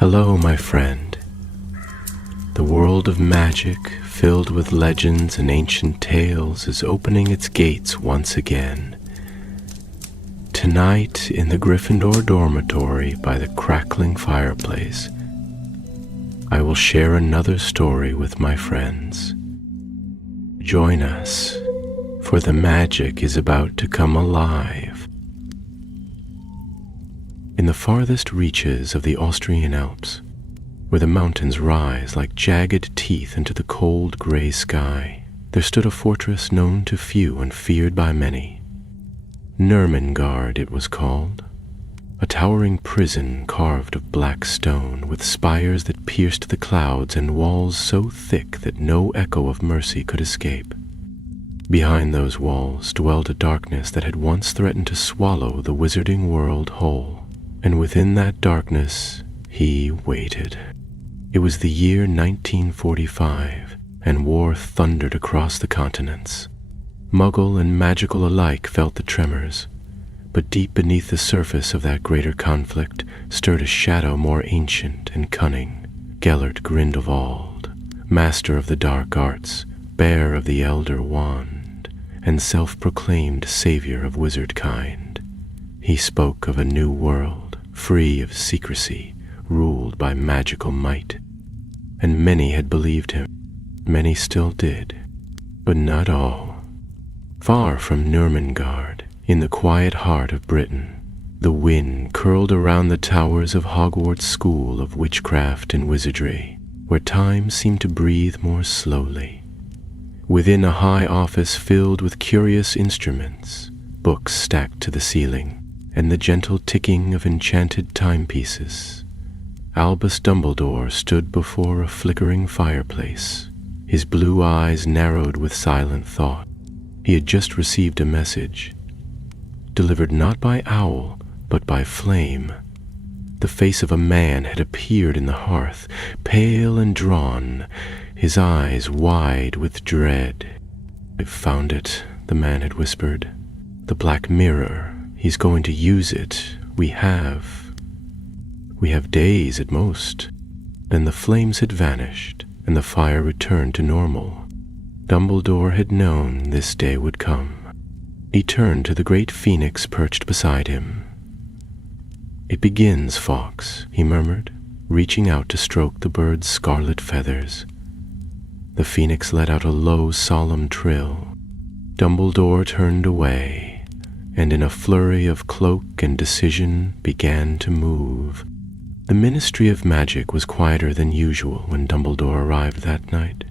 Hello, my friend. The world of magic, filled with legends and ancient tales, is opening its gates once again. Tonight, in the Gryffindor dormitory by the crackling fireplace, I will share another story with my friends. Join us, for the magic is about to come alive. In the farthest reaches of the Austrian Alps, where the mountains rise like jagged teeth into the cold gray sky, there stood a fortress known to few and feared by many. Nurmengard it was called, a towering prison carved of black stone with spires that pierced the clouds and walls so thick that no echo of mercy could escape. Behind those walls dwelled a darkness that had once threatened to swallow the wizarding world whole, and within that darkness he waited. It was the year 1945, and war thundered across the continents. Muggle and magical alike felt the tremors, but deep beneath the surface of that greater conflict stirred a shadow more ancient and cunning. Gellert Grindelwald, master of the dark arts, bearer of the Elder Wand, and self-proclaimed savior of wizard kind. He spoke of a new world, free of secrecy, ruled by magical might. And many had believed him. Many still did, but not all. Far from Nurmengard, in the quiet heart of Britain, the wind curled around the towers of Hogwarts School of Witchcraft and Wizardry, where time seemed to breathe more slowly. Within a high office filled with curious instruments, books stacked to the ceiling, and the gentle ticking of enchanted timepieces, Albus Dumbledore stood before a flickering fireplace, his blue eyes narrowed with silent thought. He had just received a message, delivered not by owl, but by flame. The face of a man had appeared in the hearth, pale and drawn, his eyes wide with dread. "I've found it," the man had whispered. "The Black Mirror. He's going to use it. We have days at most." Then the flames had vanished, and the fire returned to normal. Dumbledore had known this day would come. He turned to the great phoenix perched beside him. "It begins, Fawkes," he murmured, reaching out to stroke the bird's scarlet feathers. The phoenix let out a low, solemn trill. Dumbledore turned away, and in a flurry of cloak and decision began to move. The Ministry of Magic was quieter than usual when Dumbledore arrived that night.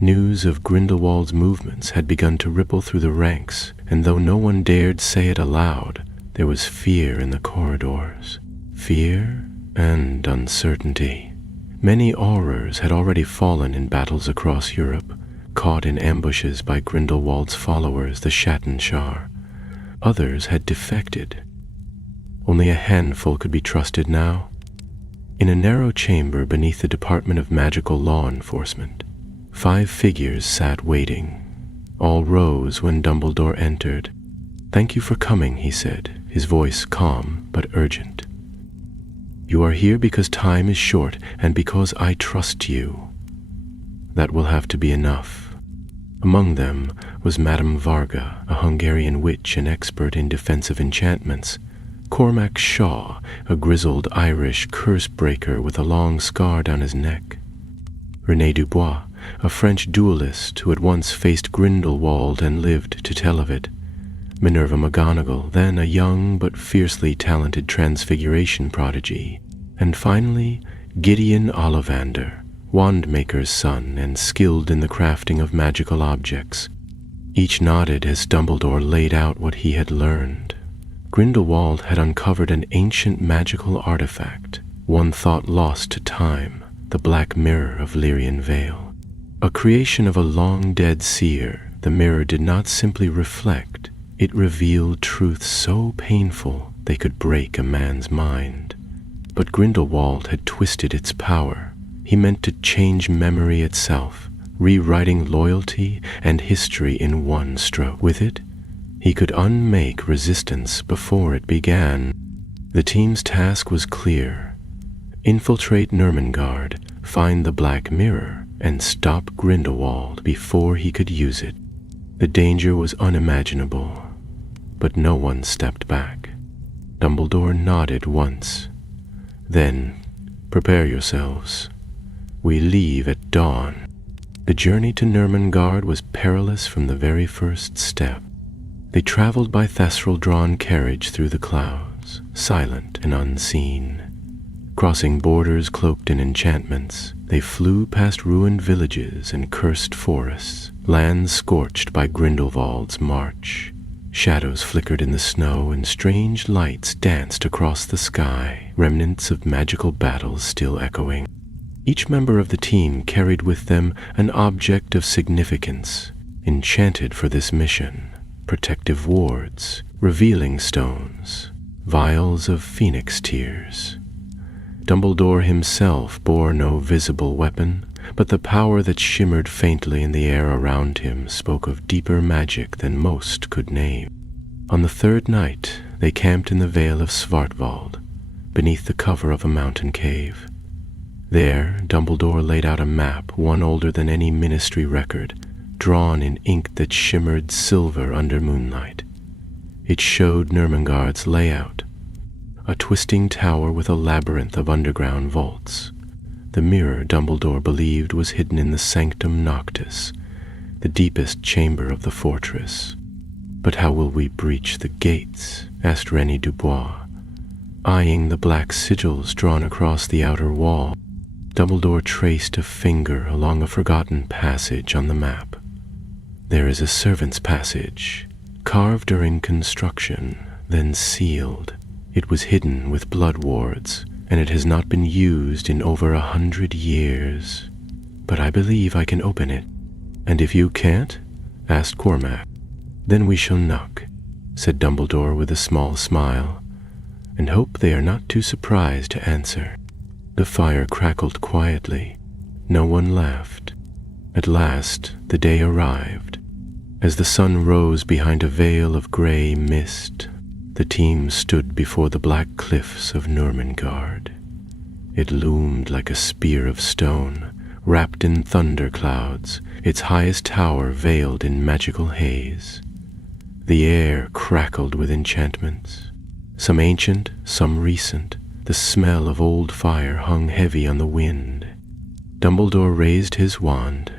News of Grindelwald's movements had begun to ripple through the ranks, and though no one dared say it aloud, there was fear in the corridors. Fear and uncertainty. Many Aurors had already fallen in battles across Europe, caught in ambushes by Grindelwald's followers, the Shattenshar. Others had defected. Only a handful could be trusted now. In a narrow chamber beneath the Department of Magical Law Enforcement, 5 figures sat waiting. All rose when Dumbledore entered. "Thank you for coming," he said, his voice calm but urgent. "You are here because time is short and because I trust you. That will have to be enough." Among them was Madame Varga, a Hungarian witch and expert in defensive enchantments, Cormac Shaw, a grizzled Irish curse-breaker with a long scar down his neck, René Dubois, a French duelist who had once faced Grindelwald and lived to tell of it, Minerva McGonagall, then a young but fiercely talented transfiguration prodigy, and finally Gideon Ollivander, Wandmaker's son and skilled in the crafting of magical objects. Each nodded as Dumbledore laid out what he had learned. Grindelwald had uncovered an ancient magical artifact, one thought lost to time, the Black Mirror of Lyrian Vale. A creation of a long-dead seer, the mirror did not simply reflect, it revealed truths so painful they could break a man's mind. But Grindelwald had twisted its power. He meant to change memory itself, rewriting loyalty and history in one stroke. With it, he could unmake resistance before it began. The team's task was clear: Infiltrate Nurmengard, find the Black Mirror, and stop Grindelwald before he could use it. The danger was unimaginable, but no one stepped back. Dumbledore nodded once. Then, prepare yourselves. We leave at dawn. The journey to Nurmengard was perilous from the very first step. They traveled by Thestral-drawn carriage through the clouds, silent and unseen. Crossing borders cloaked in enchantments, they flew past ruined villages and cursed forests, lands scorched by Grindelwald's march. Shadows flickered in the snow and strange lights danced across the sky, remnants of magical battles still echoing. Each member of the team carried with them an object of significance, enchanted for this mission: protective wards, revealing stones, vials of phoenix tears. Dumbledore himself bore no visible weapon, but the power that shimmered faintly in the air around him spoke of deeper magic than most could name. On the third night, they camped in the Vale of Svartwald, beneath the cover of a mountain cave. There, Dumbledore laid out a map, one older than any ministry record, drawn in ink that shimmered silver under moonlight. It showed Nurmengard's layout: a twisting tower with a labyrinth of underground vaults. The mirror, Dumbledore believed, was hidden in the Sanctum Noctis, the deepest chamber of the fortress. "But how will we breach the gates?" asked Rennie Dubois, eyeing the black sigils drawn across the outer wall. Dumbledore traced a finger along a forgotten passage on the map. "There is a servant's passage, carved during construction, then sealed. It was hidden with blood wards, and it has not been used in over 100 years. But I believe I can open it." "And if you can't?" asked Cormac. "Then we shall knock," said Dumbledore with a small smile, "and hope they are not too surprised to answer." The fire crackled quietly. No one laughed. At last, the day arrived. As the sun rose behind a veil of gray mist, the team stood before the black cliffs of Nurmengard. It loomed like a spear of stone, wrapped in thunder clouds, its highest tower veiled in magical haze. The air crackled with enchantments, some ancient, some recent. The smell of old fire hung heavy on the wind. Dumbledore raised his wand.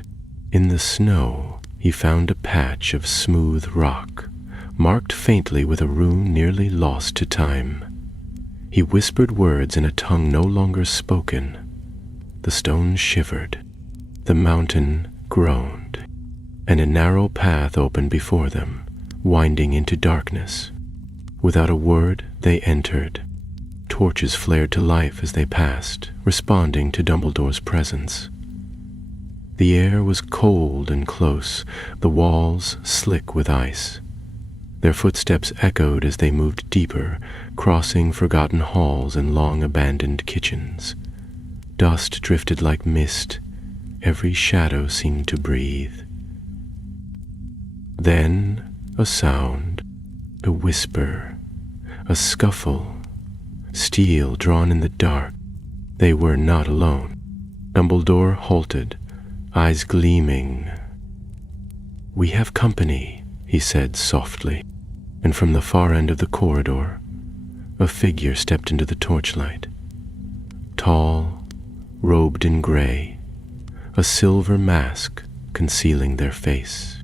In the snow, he found a patch of smooth rock, marked faintly with a rune nearly lost to time. He whispered words in a tongue no longer spoken. The stone shivered. The mountain groaned, and a narrow path opened before them, winding into darkness. Without a word, they entered. Torches flared to life as they passed, responding to Dumbledore's presence. The air was cold and close, the walls slick with ice. Their footsteps echoed as they moved deeper, crossing forgotten halls and long-abandoned kitchens. Dust drifted like mist. Every shadow seemed to breathe. Then a sound, a whisper, a scuffle, steel drawn in the dark. They were not alone. Dumbledore halted, eyes gleaming. "We have company," he said softly, and from the far end of the corridor, a figure stepped into the torchlight. Tall, robed in gray, a silver mask concealing their face.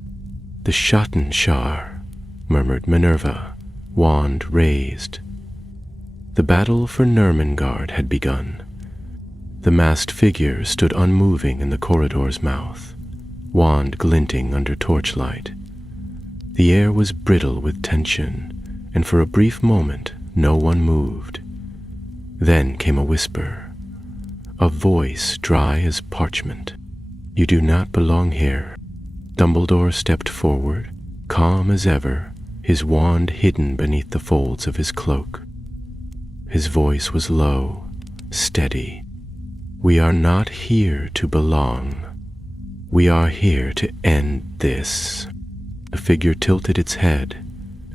"The Schattenschar," murmured Minerva, wand raised. The battle for Nurmengard had begun. The masked figure stood unmoving in the corridor's mouth, wand glinting under torchlight. The air was brittle with tension, and for a brief moment no one moved. Then came a whisper, a voice dry as parchment. "You do not belong here." Dumbledore stepped forward, calm as ever, his wand hidden beneath the folds of his cloak. His voice was low, steady. "We are not here to belong. We are here to end this." The figure tilted its head,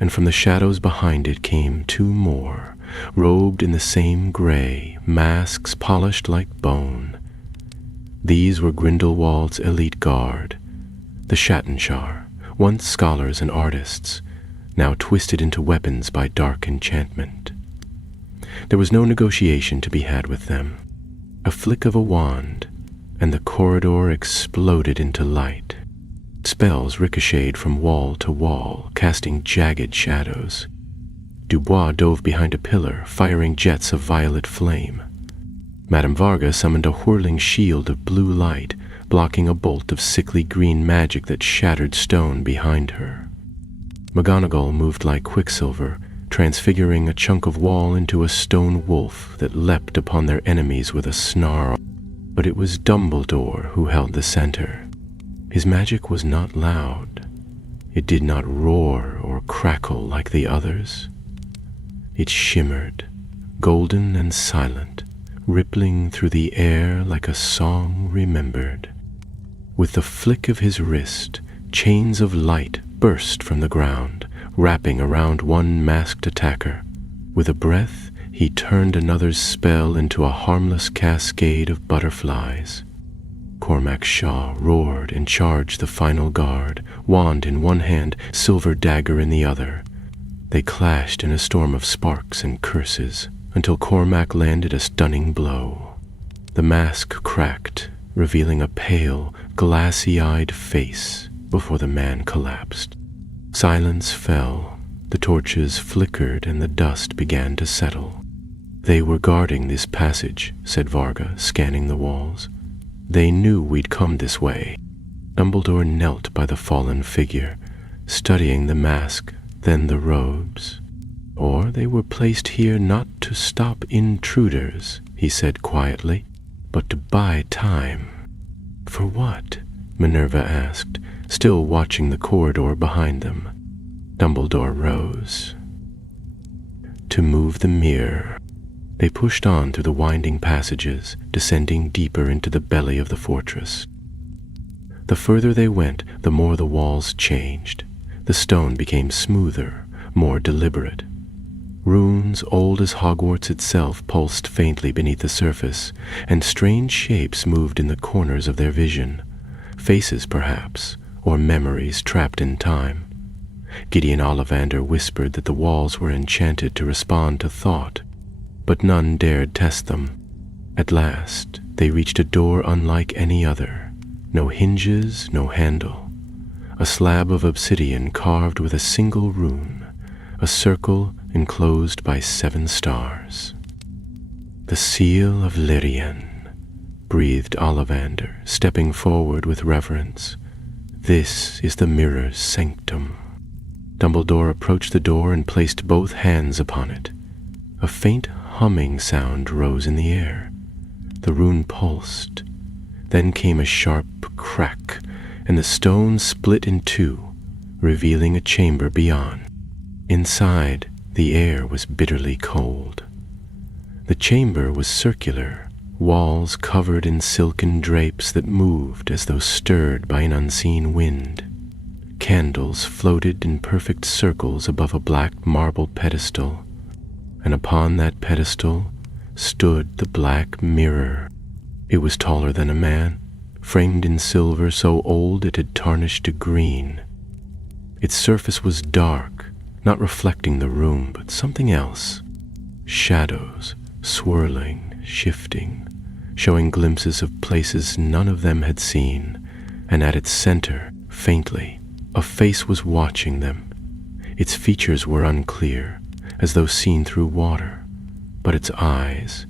and from the shadows behind it came two more, robed in the same gray, masks polished like bone. These were Grindelwald's elite guard, the Shattenshar, once scholars and artists, now twisted into weapons by dark enchantment. There was no negotiation to be had with them. A flick of a wand, and the corridor exploded into light. Spells ricocheted from wall to wall, casting jagged shadows. Dubois dove behind a pillar, firing jets of violet flame. Madame Varga summoned a whirling shield of blue light, blocking a bolt of sickly green magic that shattered stone behind her. McGonagall moved like quicksilver, transfiguring a chunk of wall into a stone wolf that leapt upon their enemies with a snarl. But it was Dumbledore who held the center. His magic was not loud. It did not roar or crackle like the others. It shimmered, golden and silent, rippling through the air like a song remembered. With the flick of his wrist, chains of light burst from the ground, wrapping around one masked attacker. With a breath, he turned another's spell into a harmless cascade of butterflies. Cormac Shaw roared and charged the final guard, wand in one hand, silver dagger in the other. They clashed in a storm of sparks and curses, until Cormac landed a stunning blow. The mask cracked, revealing a pale, glassy-eyed face before the man collapsed. Silence fell, the torches flickered, and the dust began to settle. "They were guarding this passage," said Varga, scanning the walls. "They knew we'd come this way." Dumbledore knelt by the fallen figure, studying the mask, then the robes. "Or they were placed here not to stop intruders," he said quietly, "but to buy time." "For what?" Minerva asked, still watching the corridor behind them. Dumbledore rose. "To move the mirror." They pushed on through the winding passages, descending deeper into the belly of the fortress. The further they went, the more the walls changed. The stone became smoother, more deliberate. Runes old as Hogwarts itself pulsed faintly beneath the surface, and strange shapes moved in the corners of their vision. Faces, perhaps, or memories trapped in time. Gideon Ollivander whispered that the walls were enchanted to respond to thought, but none dared test them. At last, they reached a door unlike any other. No hinges, no handle. A slab of obsidian carved with a single rune, a circle enclosed by 7 stars. "The seal of Lyrian," breathed Ollivander, stepping forward with reverence. "This is the mirror's sanctum." Dumbledore approached the door and placed both hands upon it. A faint humming sound rose in the air. The rune pulsed. Then came a sharp crack, and the stone split in two, revealing a chamber beyond. Inside, the air was bitterly cold. The chamber was circular, walls covered in silken drapes that moved as though stirred by an unseen wind. Candles floated in perfect circles above a black marble pedestal, and upon that pedestal stood the black mirror. It was taller than a man, framed in silver so old it had tarnished to green. Its surface was dark, not reflecting the room, but something else. Shadows, swirling, shifting, showing glimpses of places none of them had seen, and at its center, faintly, a face was watching them. Its features were unclear, as though seen through water, but its eyes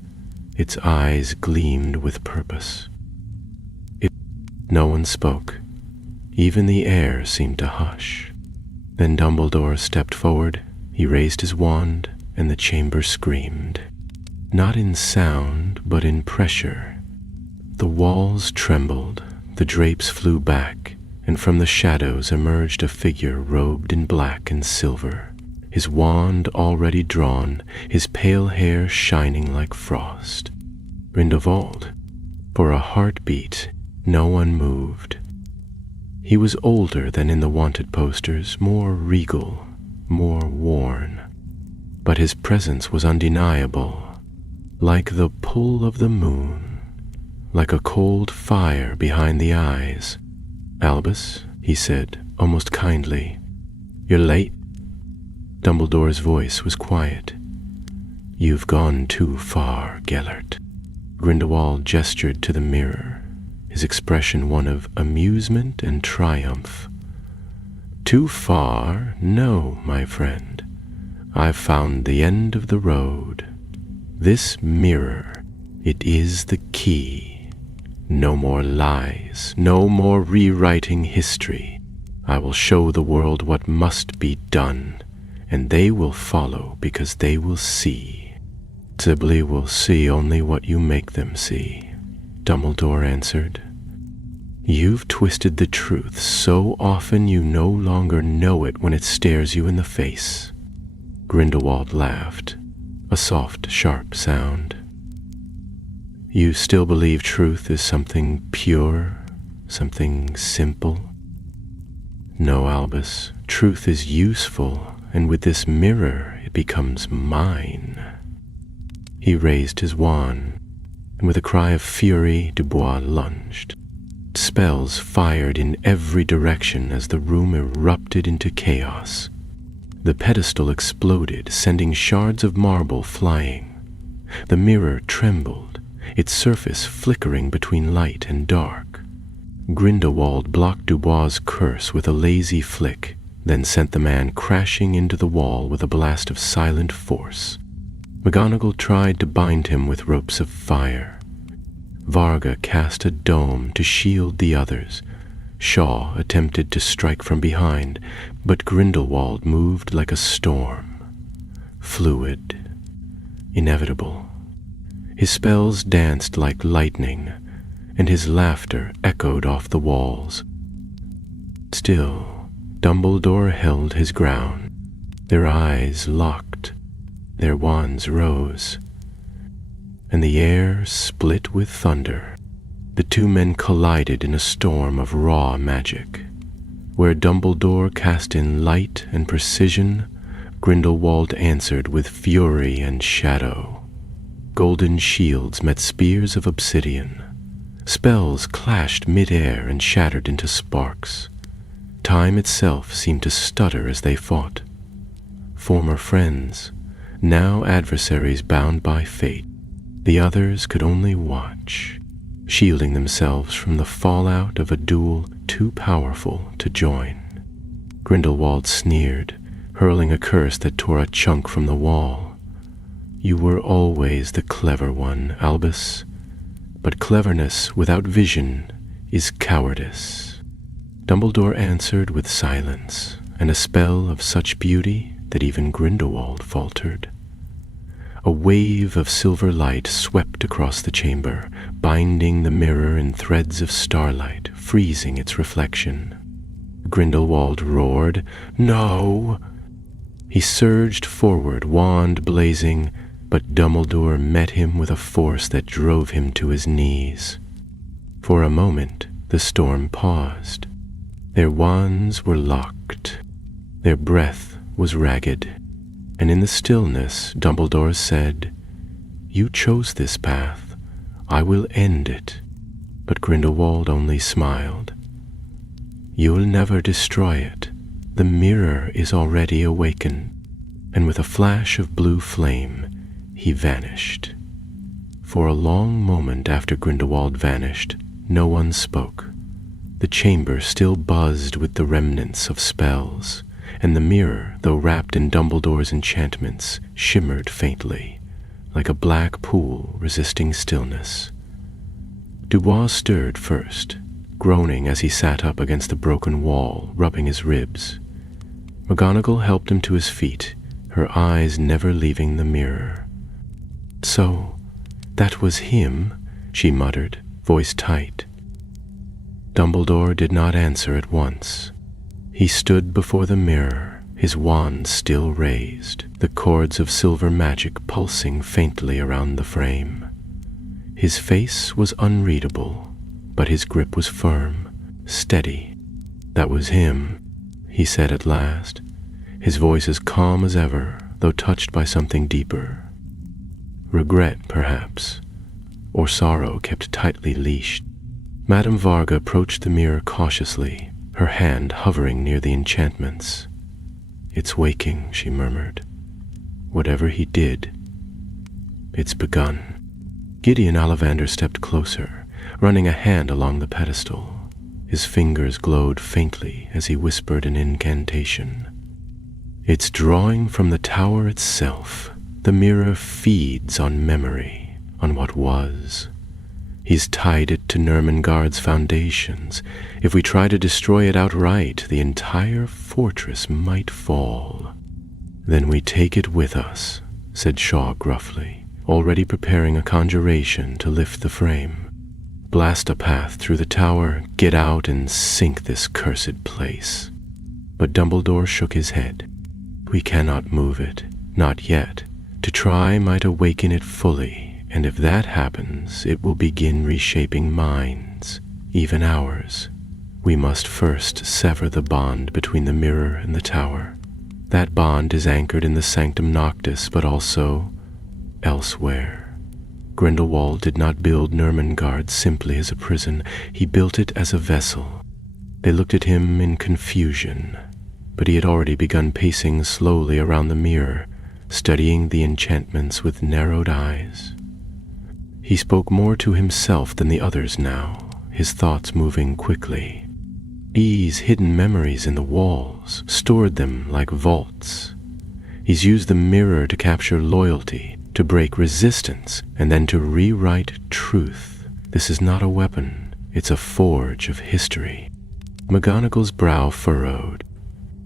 gleamed with purpose. No one spoke. Even the air seemed to hush. Then Dumbledore stepped forward. He raised his wand, and the chamber screamed. Not in sound, but in pressure. The walls trembled, the drapes flew back, and from the shadows emerged a figure robed in black and silver, his wand already drawn, his pale hair shining like frost. Grindelwald. For a heartbeat, no one moved. He was older than in the wanted posters, more regal, more worn. but his presence was undeniable, like the pull of the moon, like a cold fire behind the eyes. "Albus," he said, almost kindly, "you're late." Dumbledore's voice was quiet. "You've gone too far, Gellert." Grindelwald gestured to the mirror, his expression one of amusement and triumph. "Too far? No, my friend. I've found the end of the road. This mirror, it is the key. No more lies, no more rewriting history. I will show the world what must be done, and they will follow because they will see. Sibley will see only what you make them see," Dumbledore answered. "You've twisted the truth so often you no longer know it when it stares you in the face." Grindelwald laughed, a soft, sharp sound. "You still believe truth is something pure, something simple?" "No, Albus, truth is useful, and with this mirror it becomes mine." He raised his wand, and with a cry of fury, Dubois lunged. Spells fired in every direction as the room erupted into chaos. The pedestal exploded, sending shards of marble flying. The mirror trembled, its surface flickering between light and dark. Grindelwald blocked Dubois' curse with a lazy flick, then sent the man crashing into the wall with a blast of silent force. McGonagall tried to bind him with ropes of fire. Varga cast a dome to shield the others. Shaw attempted to strike from behind, but Grindelwald moved like a storm. Fluid. Inevitable. His spells danced like lightning, and his laughter echoed off the walls. Still, Dumbledore held his ground. Their eyes locked. Their wands rose, and the air split with thunder. The two men collided in a storm of raw magic. Where Dumbledore cast in light and precision, Grindelwald answered with fury and shadow. Golden shields met spears of obsidian. Spells clashed mid-air and shattered into sparks. Time itself seemed to stutter as they fought. Former friends, now adversaries bound by fate, the others could only watch, shielding themselves from the fallout of a duel too powerful to join. Grindelwald sneered, hurling a curse that tore a chunk from the wall. "You were always the clever one, Albus, but cleverness without vision is cowardice." Dumbledore answered with silence, and a spell of such beauty that even Grindelwald faltered. A wave of silver light swept across the chamber, binding the mirror in threads of starlight, freezing its reflection. Grindelwald roared, "No!" He surged forward, wand blazing, but Dumbledore met him with a force that drove him to his knees. For a moment, the storm paused. Their wands were locked. Their breath was ragged, and in the stillness Dumbledore said, "You chose this path. I will end it." But Grindelwald only smiled. "You'll never destroy it. The mirror is already awakened." And with a flash of blue flame, he vanished. For a long moment after Grindelwald vanished, no one spoke. The chamber still buzzed with the remnants of spells, and the mirror, though wrapped in Dumbledore's enchantments, shimmered faintly, like a black pool resisting stillness. Dubois stirred first, groaning as he sat up against the broken wall, rubbing his ribs. McGonagall helped him to his feet, her eyes never leaving the mirror. "So, that was him," she muttered, voice tight. Dumbledore did not answer at once. He stood before the mirror, his wand still raised, the cords of silver magic pulsing faintly around the frame. His face was unreadable, but his grip was firm, steady. "That was him," he said at last, his voice as calm as ever, though touched by something deeper. Regret, perhaps, or sorrow kept tightly leashed. Madame Varga approached the mirror cautiously, her hand hovering near the enchantments. "It's waking," she murmured. "Whatever he did, it's begun." Gideon Ollivander stepped closer, running a hand along the pedestal. His fingers glowed faintly as he whispered an incantation. "It's drawing from the tower itself. The mirror feeds on memory, on what was. He's tied it to Nurmengard's foundations. If we try to destroy it outright, the entire fortress might fall." "Then we take it with us," said Shaw gruffly, already preparing a conjuration to lift the frame. "Blast a path through the tower, get out, and sink this cursed place." But Dumbledore shook his head. "We cannot move it, not yet. To try might awaken it fully, and if that happens, it will begin reshaping minds, even ours. We must first sever the bond between the mirror and the tower. That bond is anchored in the Sanctum Noctis, but also elsewhere. Grindelwald did not build Nurmengard simply as a prison. He built it as a vessel." They looked at him in confusion, but he had already begun pacing slowly around the mirror, studying the enchantments with narrowed eyes. He spoke more to himself than the others now, his thoughts moving quickly. He's hidden memories in the walls, stored them like vaults. He's used the mirror to capture loyalty, to break resistance, and then to rewrite truth. This is not a weapon, it's a forge of history. McGonagall's brow furrowed.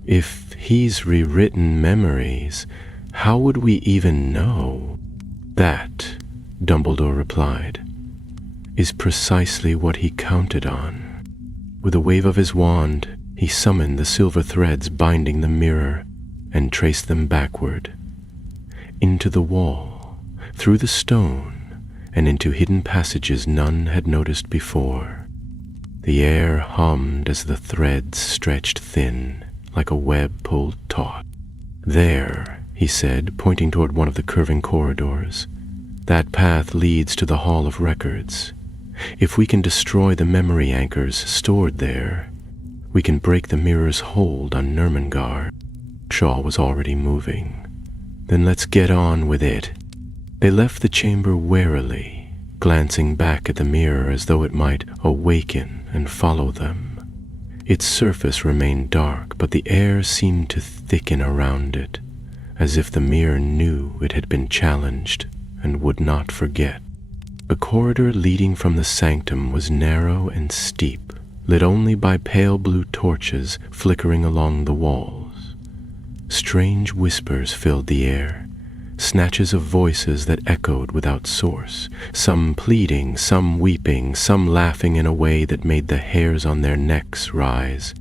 If he's rewritten memories, how would we even know? "That," Dumbledore replied, "is precisely what he counted on." With a wave of his wand, he summoned the silver threads binding the mirror and traced them backward, into the wall, through the stone, and into hidden passages none had noticed before. The air hummed as the threads stretched thin, like a web pulled taut. "There," he said, pointing toward one of the curving corridors. "That path leads to the Hall of Records. If we can destroy the memory anchors stored there, we can break the mirror's hold on Nurmengard." Shaw was already moving. "Then let's get on with it." They left the chamber warily, glancing back at the mirror as though it might awaken and follow them. Its surface remained dark, but the air seemed to thicken around it, as if the mirror knew it had been challenged and would not forget. The corridor leading from the sanctum was narrow and steep, lit only by pale blue torches flickering along the walls. Strange whispers filled the air, snatches of voices that echoed without source, some pleading, some weeping, some laughing in a way that made the hairs on their necks rise.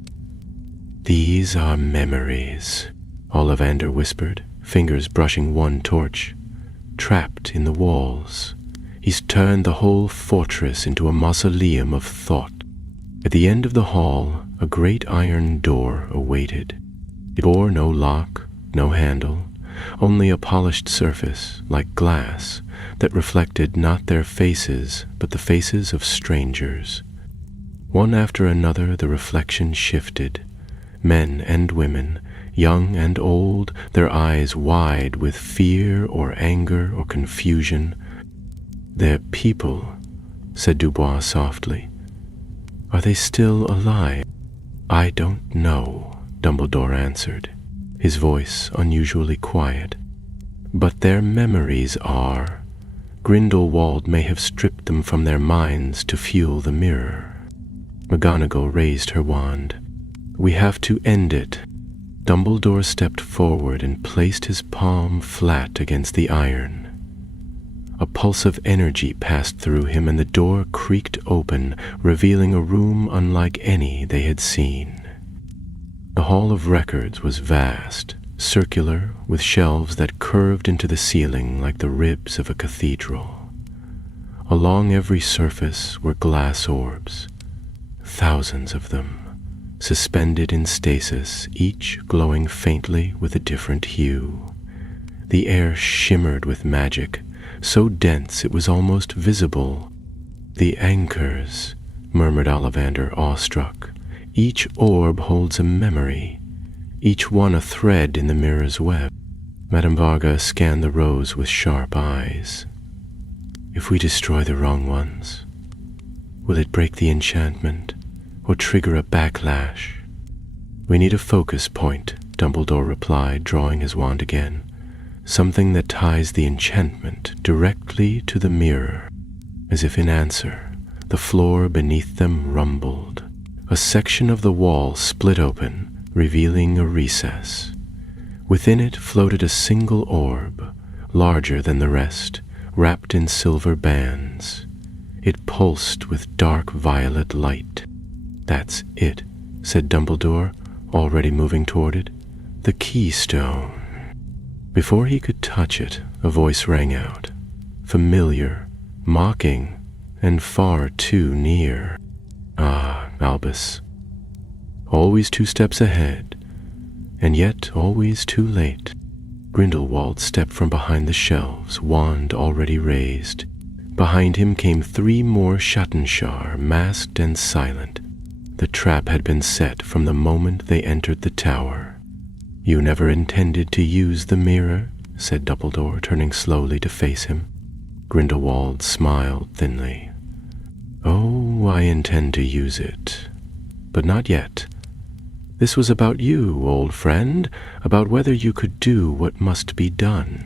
"These are memories," Ollivander whispered, fingers brushing one torch. "Trapped in the walls. He's turned the whole fortress into a mausoleum of thought." At the end of the hall, a great iron door awaited. It bore no lock, no handle, only a polished surface, like glass, that reflected not their faces, but the faces of strangers. One after another the reflection shifted, men and women, young and old, their eyes wide with fear or anger or confusion. "They're people," said Dubois softly. "Are they still alive?" "I don't know," Dumbledore answered, his voice unusually quiet. "But their memories are. Grindelwald may have stripped them from their minds to fuel the mirror." McGonagall raised her wand. "We have to end it." Dumbledore stepped forward and placed his palm flat against the iron. A pulse of energy passed through him, and the door creaked open, revealing a room unlike any they had seen. The Hall of Records was vast, circular, with shelves that curved into the ceiling like the ribs of a cathedral. Along every surface were glass orbs, thousands of them, suspended in stasis, each glowing faintly with a different hue. The air shimmered with magic, so dense it was almost visible. "The anchors," murmured Ollivander, awestruck. "Each orb holds a memory, each one a thread in the mirror's web." Madame Varga scanned the rows with sharp eyes. "If we destroy the wrong ones, will it break the enchantment or trigger a backlash?" "We need a focus point," Dumbledore replied, drawing his wand again. "Something that ties the enchantment directly to the mirror." As if in answer, the floor beneath them rumbled. A section of the wall split open, revealing a recess. Within it floated a single orb, larger than the rest, wrapped in silver bands. It pulsed with dark violet light. "That's it," said Dumbledore, already moving toward it. "The keystone." Before he could touch it, a voice rang out, familiar, mocking, and far too near. "Ah, Albus, always 2 steps ahead, and yet always too late." Grindelwald stepped from behind the shelves, wand already raised. Behind him came 3 more Schattenschar, masked and silent. The trap had been set from the moment they entered the tower. "You never intended to use the mirror?" said Dumbledore, turning slowly to face him. Grindelwald smiled thinly. "Oh, I intend to use it, but not yet. This was about you, old friend, about whether you could do what must be done.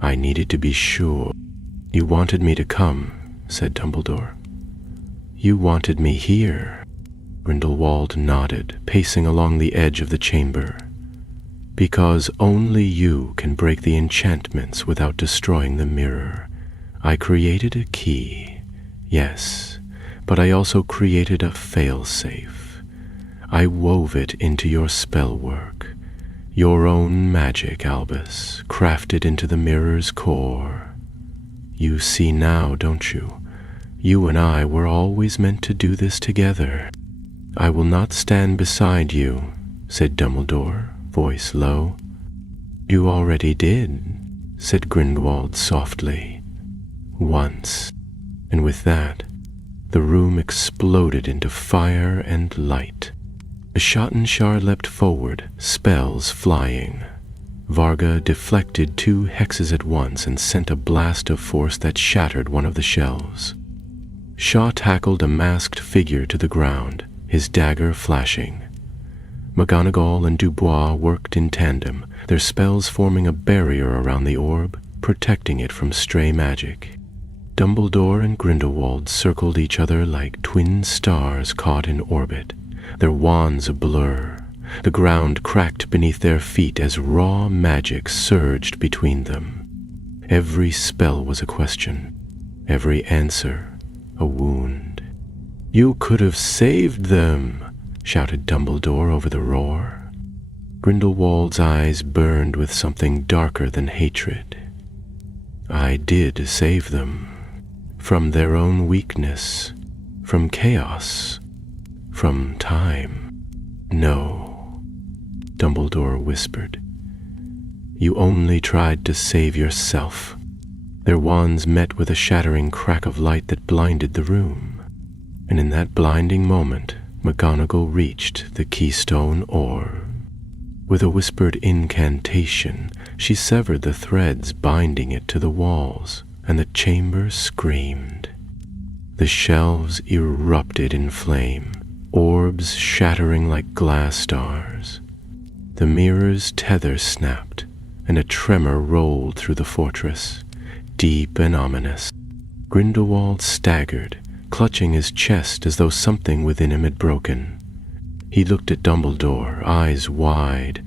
I needed to be sure." "You wanted me to come," said Dumbledore. "You wanted me here." Grindelwald nodded, pacing along the edge of the chamber. "Because only you can break the enchantments without destroying the mirror. I created a key, yes, but I also created a failsafe. I wove it into your spell work, your own magic, Albus, crafted into the mirror's core. You see now, don't you? You and I were always meant to do this together." "I will not stand beside you," said Dumbledore, voice low. "You already did," said Grindelwald softly. "Once." And with that, the room exploded into fire and light. The Schattenschar leapt forward, spells flying. Varga deflected 2 hexes at once and sent a blast of force that shattered one of the shelves. Shaw tackled a masked figure to the ground, his dagger flashing. McGonagall and Dubois worked in tandem, their spells forming a barrier around the orb, protecting it from stray magic. Dumbledore and Grindelwald circled each other like twin stars caught in orbit, their wands ablur. The ground cracked beneath their feet as raw magic surged between them. Every spell was a question, every answer a wound. "You could have saved them," shouted Dumbledore over the roar. Grindelwald's eyes burned with something darker than hatred. "I did save them. From their own weakness, from chaos, from time." "No," Dumbledore whispered. "You only tried to save yourself." Their wands met with a shattering crack of light that blinded the room. And in that blinding moment, McGonagall reached the keystone orb. With a whispered incantation, she severed the threads binding it to the walls, and the chamber screamed. The shelves erupted in flame, orbs shattering like glass stars. The mirror's tether snapped, and a tremor rolled through the fortress, deep and ominous. Grindelwald staggered, clutching his chest as though something within him had broken. He looked at Dumbledore, eyes wide,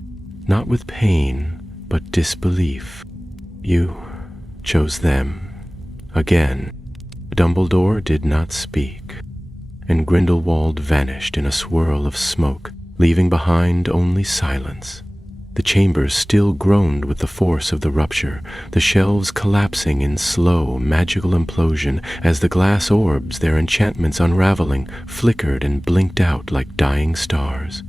not with pain, but disbelief. "You chose them. Again." Dumbledore did not speak, and Grindelwald vanished in a swirl of smoke, leaving behind only silence. The chamber still groaned with the force of the rupture, the shelves collapsing in slow, magical implosion as the glass orbs, their enchantments unraveling, flickered and blinked out like dying stars.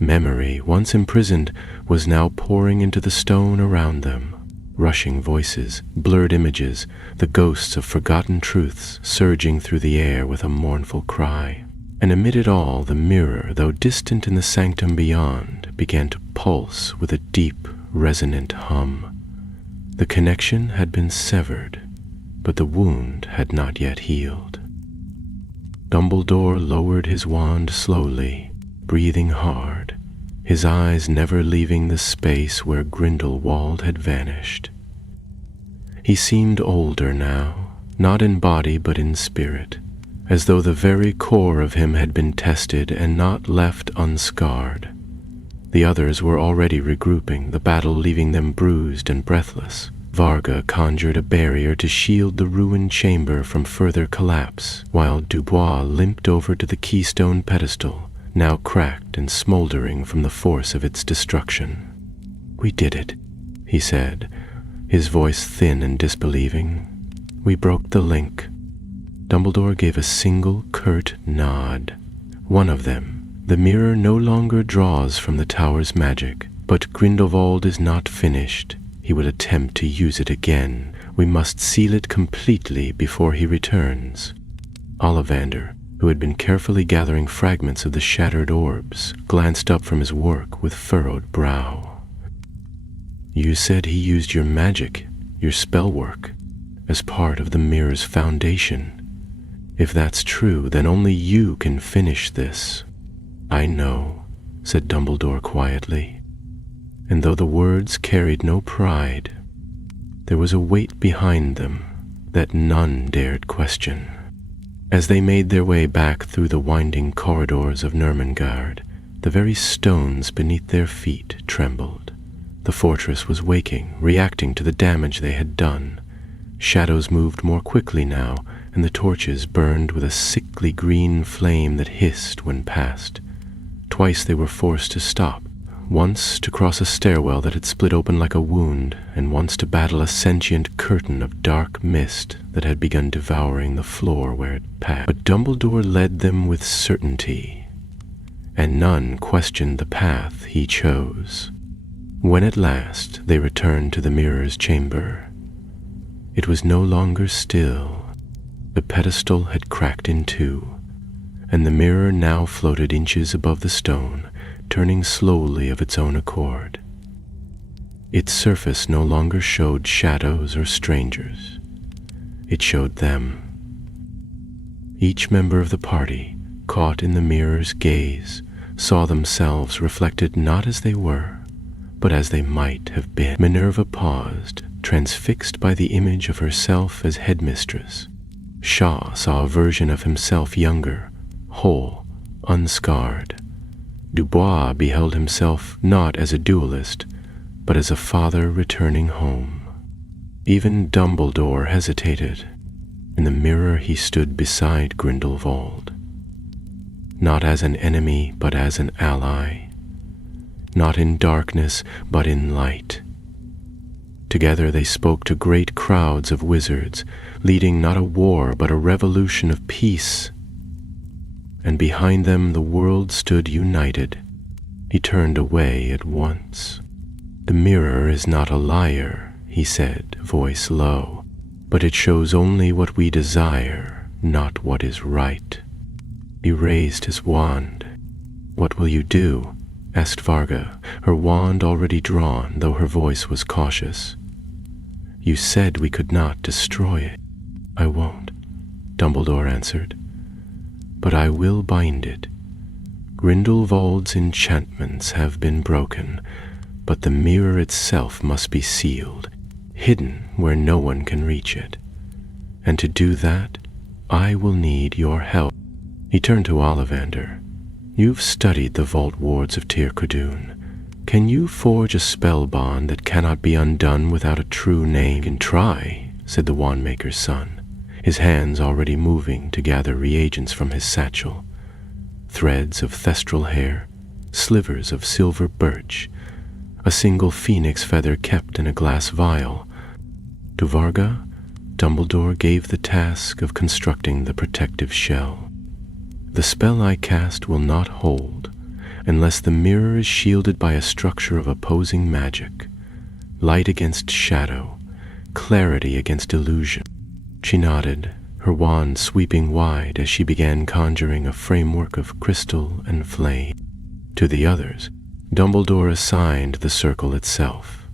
Memory, once imprisoned, was now pouring into the stone around them. Rushing voices, blurred images, the ghosts of forgotten truths surging through the air with a mournful cry. And amid it all, the mirror, though distant in the sanctum beyond, began to pulse with a deep, resonant hum. The connection had been severed, but the wound had not yet healed. Dumbledore lowered his wand slowly, breathing hard, his eyes never leaving the space where Grindelwald had vanished. He seemed older now, not in body but in spirit, as though the very core of him had been tested and not left unscarred. The others were already regrouping, the battle leaving them bruised and breathless. Varga conjured a barrier to shield the ruined chamber from further collapse, while Dubois limped over to the keystone pedestal, now cracked and smoldering from the force of its destruction. "We did it," he said, his voice thin and disbelieving. "We broke the link." Dumbledore gave a single curt nod. "One of them. The mirror no longer draws from the tower's magic, but Grindelwald is not finished. He will attempt to use it again. We must seal it completely before he returns." Ollivander, who had been carefully gathering fragments of the shattered orbs, glanced up from his work with furrowed brow. "You said he used your magic, your spell work, as part of the mirror's foundation. If that's true, then only you can finish this." "I know," said Dumbledore quietly, and though the words carried no pride, there was a weight behind them that none dared question. As they made their way back through the winding corridors of Nurmengard, the very stones beneath their feet trembled. The fortress was waking, reacting to the damage they had done. Shadows moved more quickly now, and the torches burned with a sickly green flame that hissed when passed. Twice they were forced to stop, once to cross a stairwell that had split open like a wound, and once to battle a sentient curtain of dark mist that had begun devouring the floor where it passed. But Dumbledore led them with certainty, and none questioned the path he chose. When at last they returned to the mirror's chamber, it was no longer still. The pedestal had cracked in two, and the mirror now floated inches above the stone, turning slowly of its own accord. Its surface no longer showed shadows or strangers. It showed them. Each member of the party, caught in the mirror's gaze, saw themselves reflected not as they were, but as they might have been. Minerva paused, transfixed by the image of herself as headmistress. Shaw saw a version of himself younger, whole, unscarred. Dubois beheld himself not as a duelist, but as a father returning home. Even Dumbledore hesitated. In the mirror he stood beside Grindelwald, not as an enemy but as an ally, not in darkness but in light. Together they spoke to great crowds of wizards, leading not a war but a revolution of peace. And behind them the world stood united. He turned away at once. "The mirror is not a liar," he said, voice low, "but it shows only what we desire, not what is right." He raised his wand. "What will you do?" asked Varga, her wand already drawn, though her voice was cautious. "You said we could not destroy it." "I won't," Dumbledore answered, "but I will bind it. Grindelwald's enchantments have been broken, but the mirror itself must be sealed, hidden where no one can reach it. And to do that, I will need your help." He turned to Ollivander. "You've studied the vault wards of Tir Credun. Can you forge a spell bond that cannot be undone without a true name?" "You can try," said the wandmaker's son, his hands already moving to gather reagents from his satchel. Threads of thestral hair, slivers of silver birch, a single phoenix feather kept in a glass vial. To Varga, Dumbledore gave the task of constructing the protective shell. "The spell I cast will not hold. unless the mirror is shielded by a structure of opposing magic, light against shadow, clarity against illusion. She nodded, her wand sweeping wide as she began conjuring a framework of crystal and flame. To the others, Dumbledore assigned the circle itself,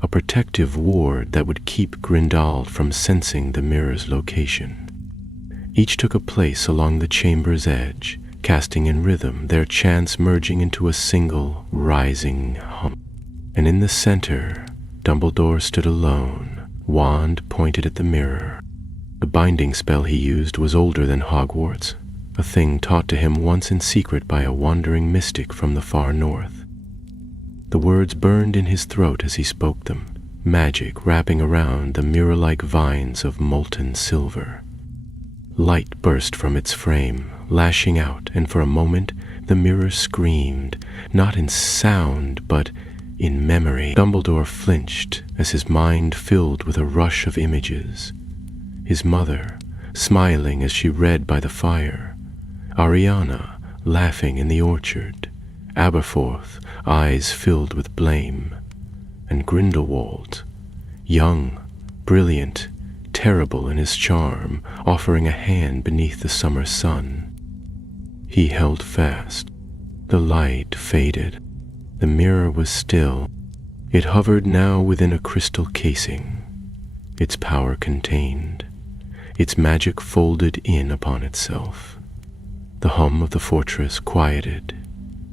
a protective ward that would keep Grindelwald from sensing the mirror's location. Each took a place along the chamber's edge, casting in rhythm, their chants merging into a single, rising hum. And in the center, Dumbledore stood alone, wand pointed at the mirror. The binding spell he used was older than Hogwarts, a thing taught to him once in secret by a wandering mystic from the far north. The words burned in his throat as he spoke them, magic wrapping around the mirror-like vines of molten silver. Light burst from its frame, lashing out, and for a moment the mirror screamed, not in sound, but in memory. Dumbledore flinched as his mind filled with a rush of images. His mother, smiling as she read by the fire, Ariana, laughing in the orchard, Aberforth, eyes filled with blame, and Grindelwald, young, brilliant, terrible in his charm, offering a hand beneath the summer sun. He held fast. The light faded. The mirror was still. It hovered now within a crystal casing, its power contained, its magic folded in upon itself. The hum of the fortress quieted,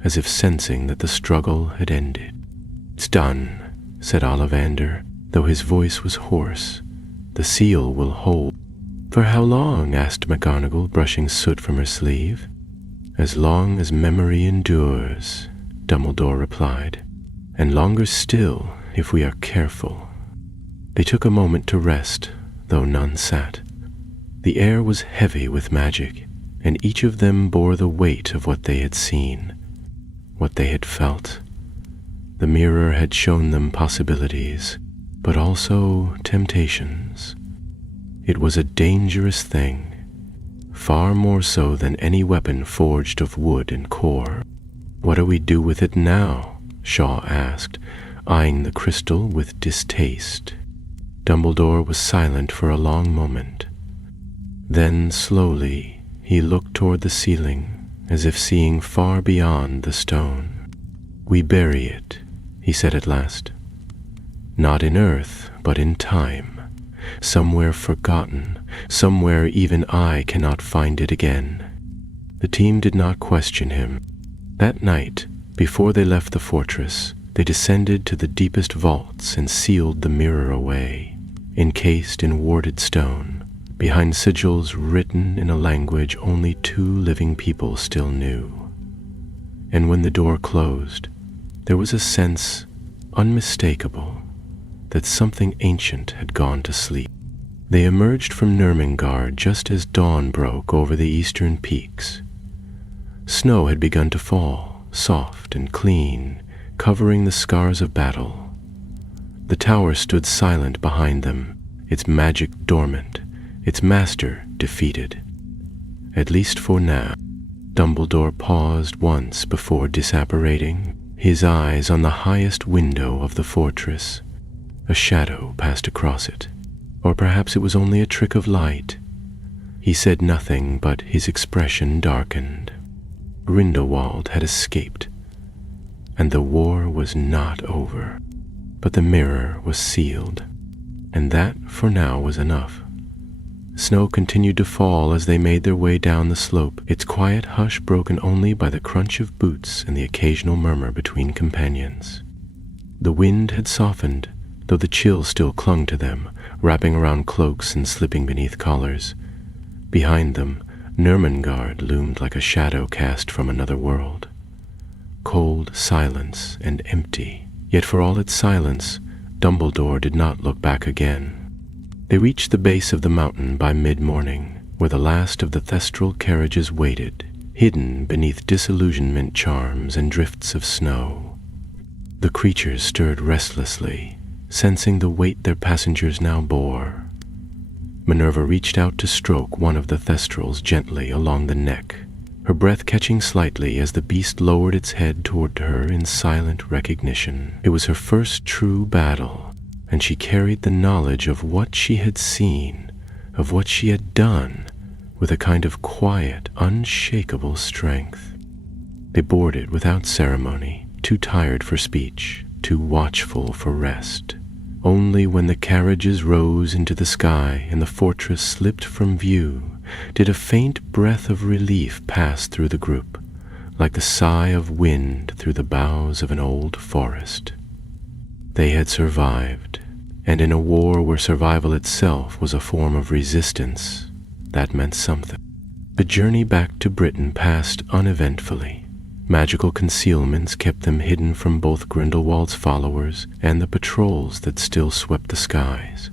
as if sensing that the struggle had ended. "It's done," said Ollivander, though his voice was hoarse. "The seal will hold." "For how long?" asked McGonagall, brushing soot from her sleeve. "As long as memory endures," Dumbledore replied, "and longer still if we are careful." They took a moment to rest, though none sat. The air was heavy with magic, and each of them bore the weight of what they had seen, what they had felt. The mirror had shown them possibilities, but also temptations. It was a dangerous thing, far more so than any weapon forged of wood and core. "What do we do with it now?" Shaw asked, eyeing the crystal with distaste. Dumbledore was silent for a long moment. Then, slowly, he looked toward the ceiling, as if seeing far beyond the stone. "We bury it," he said at last. "Not in earth, but in time, somewhere forgotten, somewhere even I cannot find it again." The team did not question him. That night, before they left the fortress, they descended to the deepest vaults and sealed the mirror away, encased in warded stone, behind sigils written in a language only 2 living people still knew. And when the door closed, there was a sense, unmistakable, that something ancient had gone to sleep. They emerged from Nurmengard just as dawn broke over the eastern peaks. Snow had begun to fall, soft and clean, covering the scars of battle. The tower stood silent behind them, its magic dormant, its master defeated. At least for now. Dumbledore paused once before disapparating, his eyes on the highest window of the fortress. A shadow passed across it, or perhaps it was only a trick of light. He said nothing, but his expression darkened. Grindelwald had escaped, and the war was not over, but the mirror was sealed, and that for now was enough. Snow continued to fall as they made their way down the slope, its quiet hush broken only by the crunch of boots and the occasional murmur between companions. The wind had softened, though the chill still clung to them, wrapping around cloaks and slipping beneath collars. Behind them, Nurmengard loomed like a shadow cast from another world. Cold silence and empty, yet for all its silence, Dumbledore did not look back again. They reached the base of the mountain by mid-morning, where the last of the thestral carriages waited, hidden beneath disillusionment charms and drifts of snow. The creatures stirred restlessly, sensing the weight their passengers now bore. Minerva reached out to stroke one of the thestrals gently along the neck, her breath catching slightly as the beast lowered its head toward her in silent recognition. It was her first true battle, and she carried the knowledge of what she had seen, of what she had done, with a kind of quiet, unshakable strength. They boarded without ceremony, too tired for speech, too watchful for rest. Only when the carriages rose into the sky and the fortress slipped from view did a faint breath of relief pass through the group, like the sigh of wind through the boughs of an old forest. They had survived, and in a war where survival itself was a form of resistance, that meant something. The journey back to Britain passed uneventfully. Magical concealments kept them hidden from both Grindelwald's followers and the patrols that still swept the skies.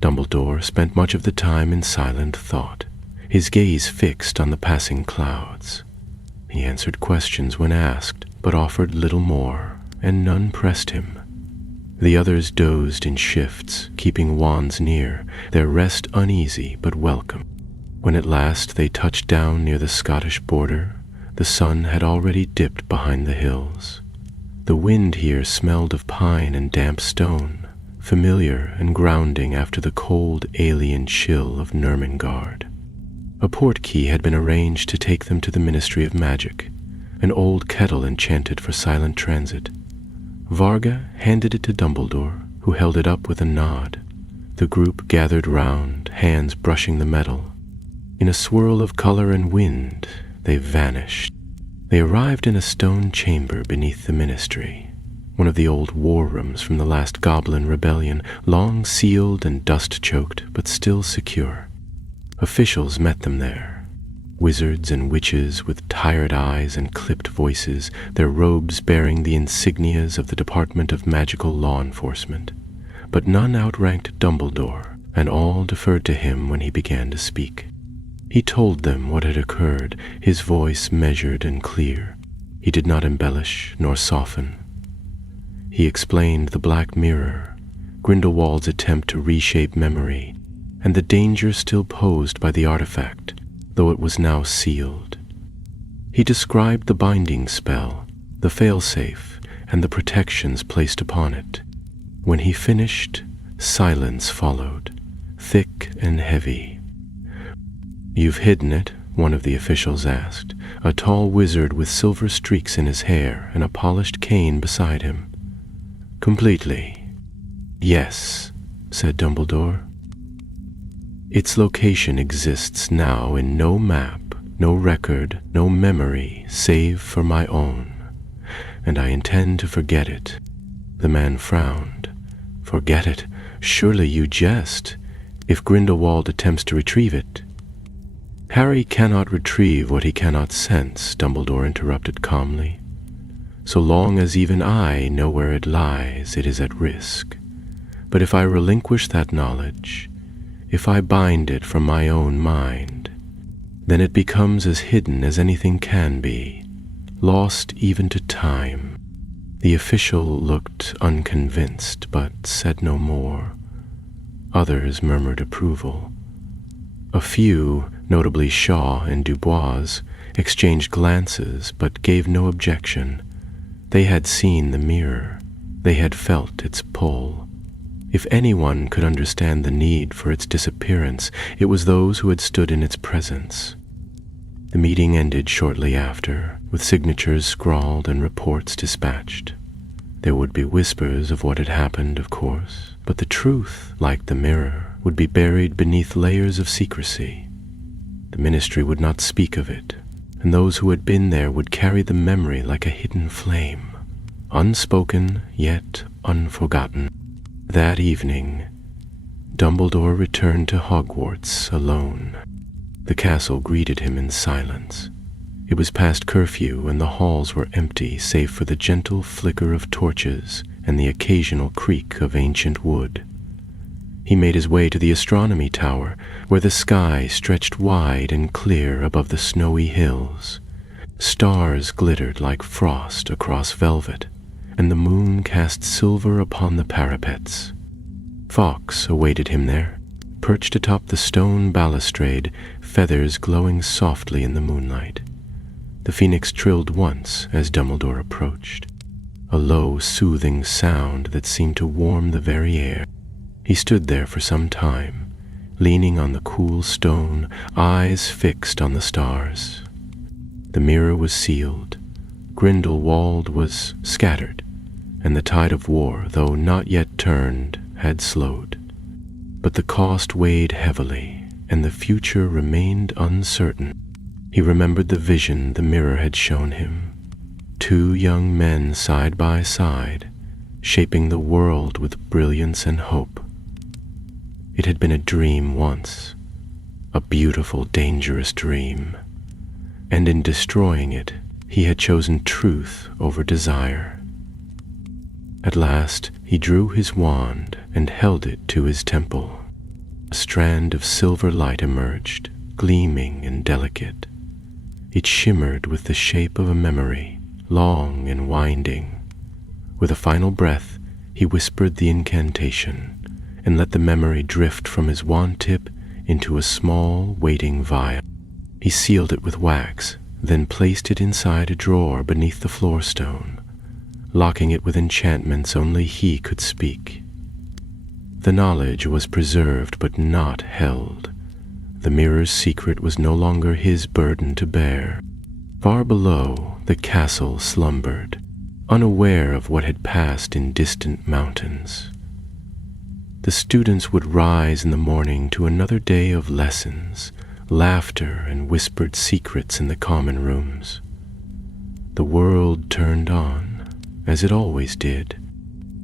Dumbledore spent much of the time in silent thought, his gaze fixed on the passing clouds. He answered questions when asked, but offered little more, and none pressed him. The others dozed in shifts, keeping wands near, their rest uneasy but welcome. When at last they touched down near the Scottish border, the sun had already dipped behind the hills. The wind here smelled of pine and damp stone, familiar and grounding after the cold alien chill of Nurmengard. A portkey had been arranged to take them to the Ministry of Magic, an old kettle enchanted for silent transit. Varga handed it to Dumbledore, who held it up with a nod. The group gathered round, hands brushing the metal. In a swirl of color and wind, they vanished. They arrived in a stone chamber beneath the ministry, one of the old war rooms from the last Goblin rebellion, long sealed and dust-choked, but still secure. Officials met them there, wizards and witches with tired eyes and clipped voices, their robes bearing the insignias of the Department of Magical Law Enforcement. But none outranked Dumbledore, and all deferred to him when he began to speak. He told them what had occurred, his voice measured and clear. He did not embellish nor soften. He explained the Black Mirror, Grindelwald's attempt to reshape memory, and the danger still posed by the artifact, though it was now sealed. He described the binding spell, the failsafe, and the protections placed upon it. When he finished, silence followed, thick and heavy. "You've hidden it?" one of the officials asked, a tall wizard with silver streaks in his hair and a polished cane beside him. "Completely." "Yes," said Dumbledore. "Its location exists now in no map, no record, no memory, save for my own, and I intend to forget it." The man frowned. "Forget it? Surely you jest. If Grindelwald attempts to retrieve it—" "Harry cannot retrieve what he cannot sense," Dumbledore interrupted calmly. "So long as even I know where it lies, it is at risk. But if I relinquish that knowledge, if I bind it from my own mind, then it becomes as hidden as anything can be, lost even to time." The official looked unconvinced, but said no more. Others murmured approval. A few, notably Shaw and Dubois, exchanged glances but gave no objection. They had seen the mirror. They had felt its pull. If anyone could understand the need for its disappearance, it was those who had stood in its presence. The meeting ended shortly after, with signatures scrawled and reports dispatched. There would be whispers of what had happened, of course, but the truth, like the mirror, would be buried beneath layers of secrecy. The ministry would not speak of it, and those who had been there would carry the memory like a hidden flame, unspoken yet unforgotten. That evening, Dumbledore returned to Hogwarts alone. The castle greeted him in silence. It was past curfew and the halls were empty save for the gentle flicker of torches and the occasional creak of ancient wood. He made his way to the astronomy tower, where the sky stretched wide and clear above the snowy hills. Stars glittered like frost across velvet, and the moon cast silver upon the parapets. Fawkes awaited him there, perched atop the stone balustrade, feathers glowing softly in the moonlight. The phoenix trilled once as Dumbledore approached, a low, soothing sound that seemed to warm the very air. He stood there for some time, leaning on the cool stone, eyes fixed on the stars. The mirror was sealed, Grindelwald was scattered, and the tide of war, though not yet turned, had slowed. But the cost weighed heavily, and the future remained uncertain. He remembered the vision the mirror had shown him. 2 young men side by side, shaping the world with brilliance and hope. It had been a dream once, a beautiful, dangerous dream, and in destroying it, he had chosen truth over desire. At last, he drew his wand and held it to his temple. A strand of silver light emerged, gleaming and delicate. It shimmered with the shape of a memory, long and winding. With a final breath, he whispered the incantation and let the memory drift from his wand tip into a small, waiting vial. He sealed it with wax, then placed it inside a drawer beneath the floor stone, locking it with enchantments only he could speak. The knowledge was preserved but not held. The mirror's secret was no longer his burden to bear. Far below, the castle slumbered, unaware of what had passed in distant mountains. The students would rise in the morning to another day of lessons, laughter and whispered secrets in the common rooms. The world turned on, as it always did,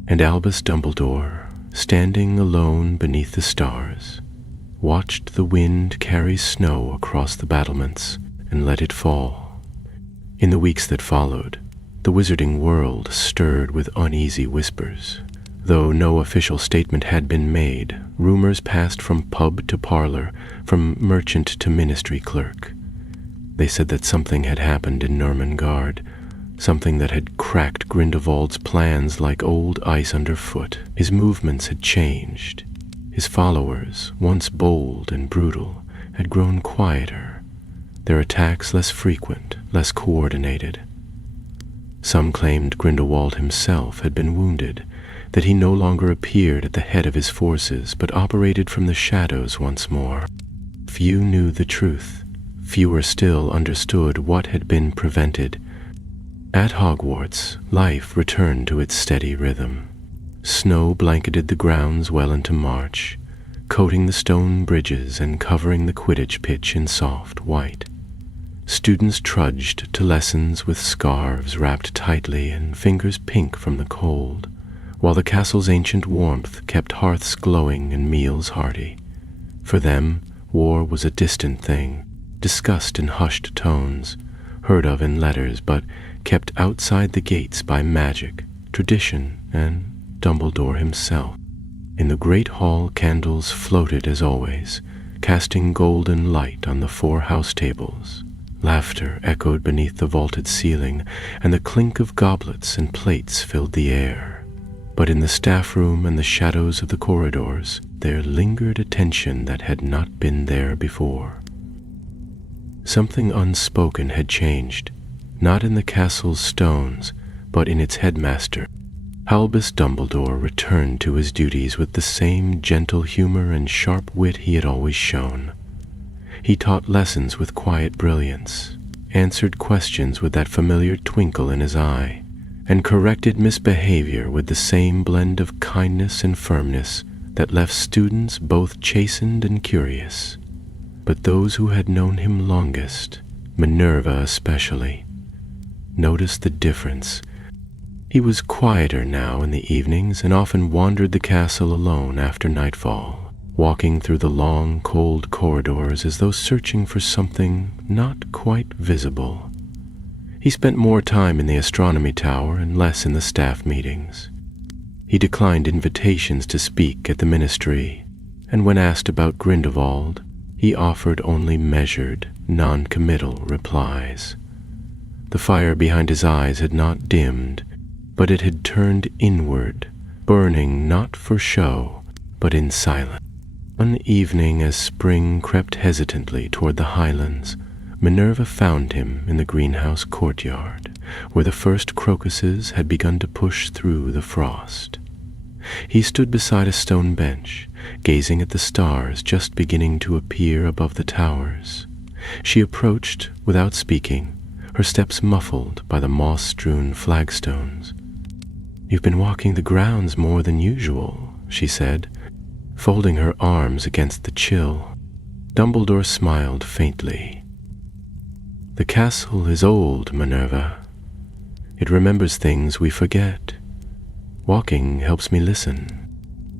and Albus Dumbledore, standing alone beneath the stars, watched the wind carry snow across the battlements and let it fall. In the weeks that followed, the wizarding world stirred with uneasy whispers. Though no official statement had been made, rumors passed from pub to parlor, from merchant to ministry clerk. They said that something had happened in Nurmengard, something that had cracked Grindelwald's plans like old ice underfoot. His movements had changed. His followers, once bold and brutal, had grown quieter, their attacks less frequent, less coordinated. Some claimed Grindelwald himself had been wounded, that he no longer appeared at the head of his forces, but operated from the shadows once more. Few knew the truth. Fewer still understood what had been prevented. At Hogwarts, life returned to its steady rhythm. Snow blanketed the grounds well into March, coating the stone bridges and covering the Quidditch pitch in soft white. Students trudged to lessons with scarves wrapped tightly and fingers pink from the cold, while the castle's ancient warmth kept hearths glowing and meals hearty. For them, war was a distant thing, discussed in hushed tones, heard of in letters, but kept outside the gates by magic, tradition, and Dumbledore himself. In the great hall, candles floated as always, casting golden light on the 4 house tables. Laughter echoed beneath the vaulted ceiling, and the clink of goblets and plates filled the air. But in the staff room and the shadows of the corridors, there lingered a tension that had not been there before. Something unspoken had changed, not in the castle's stones, but in its headmaster. Albus Dumbledore returned to his duties with the same gentle humor and sharp wit he had always shown. He taught lessons with quiet brilliance, answered questions with that familiar twinkle in his eye, and corrected misbehavior with the same blend of kindness and firmness that left students both chastened and curious. But those who had known him longest, Minerva especially, noticed the difference. He was quieter now in the evenings and often wandered the castle alone after nightfall, walking through the long, cold corridors as though searching for something not quite visible. He spent more time in the astronomy tower and less in the staff meetings. He declined invitations to speak at the ministry, and when asked about Grindelwald, he offered only measured, non-committal replies. The fire behind his eyes had not dimmed, but it had turned inward, burning not for show, but in silence. One evening, as spring crept hesitantly toward the highlands, Minerva found him in the greenhouse courtyard, where the first crocuses had begun to push through the frost. He stood beside a stone bench, gazing at the stars just beginning to appear above the towers. She approached without speaking, her steps muffled by the moss-strewn flagstones. "You've been walking the grounds more than usual," she said, folding her arms against the chill. Dumbledore smiled faintly. "The castle is old, Minerva. It remembers things we forget. Walking helps me listen."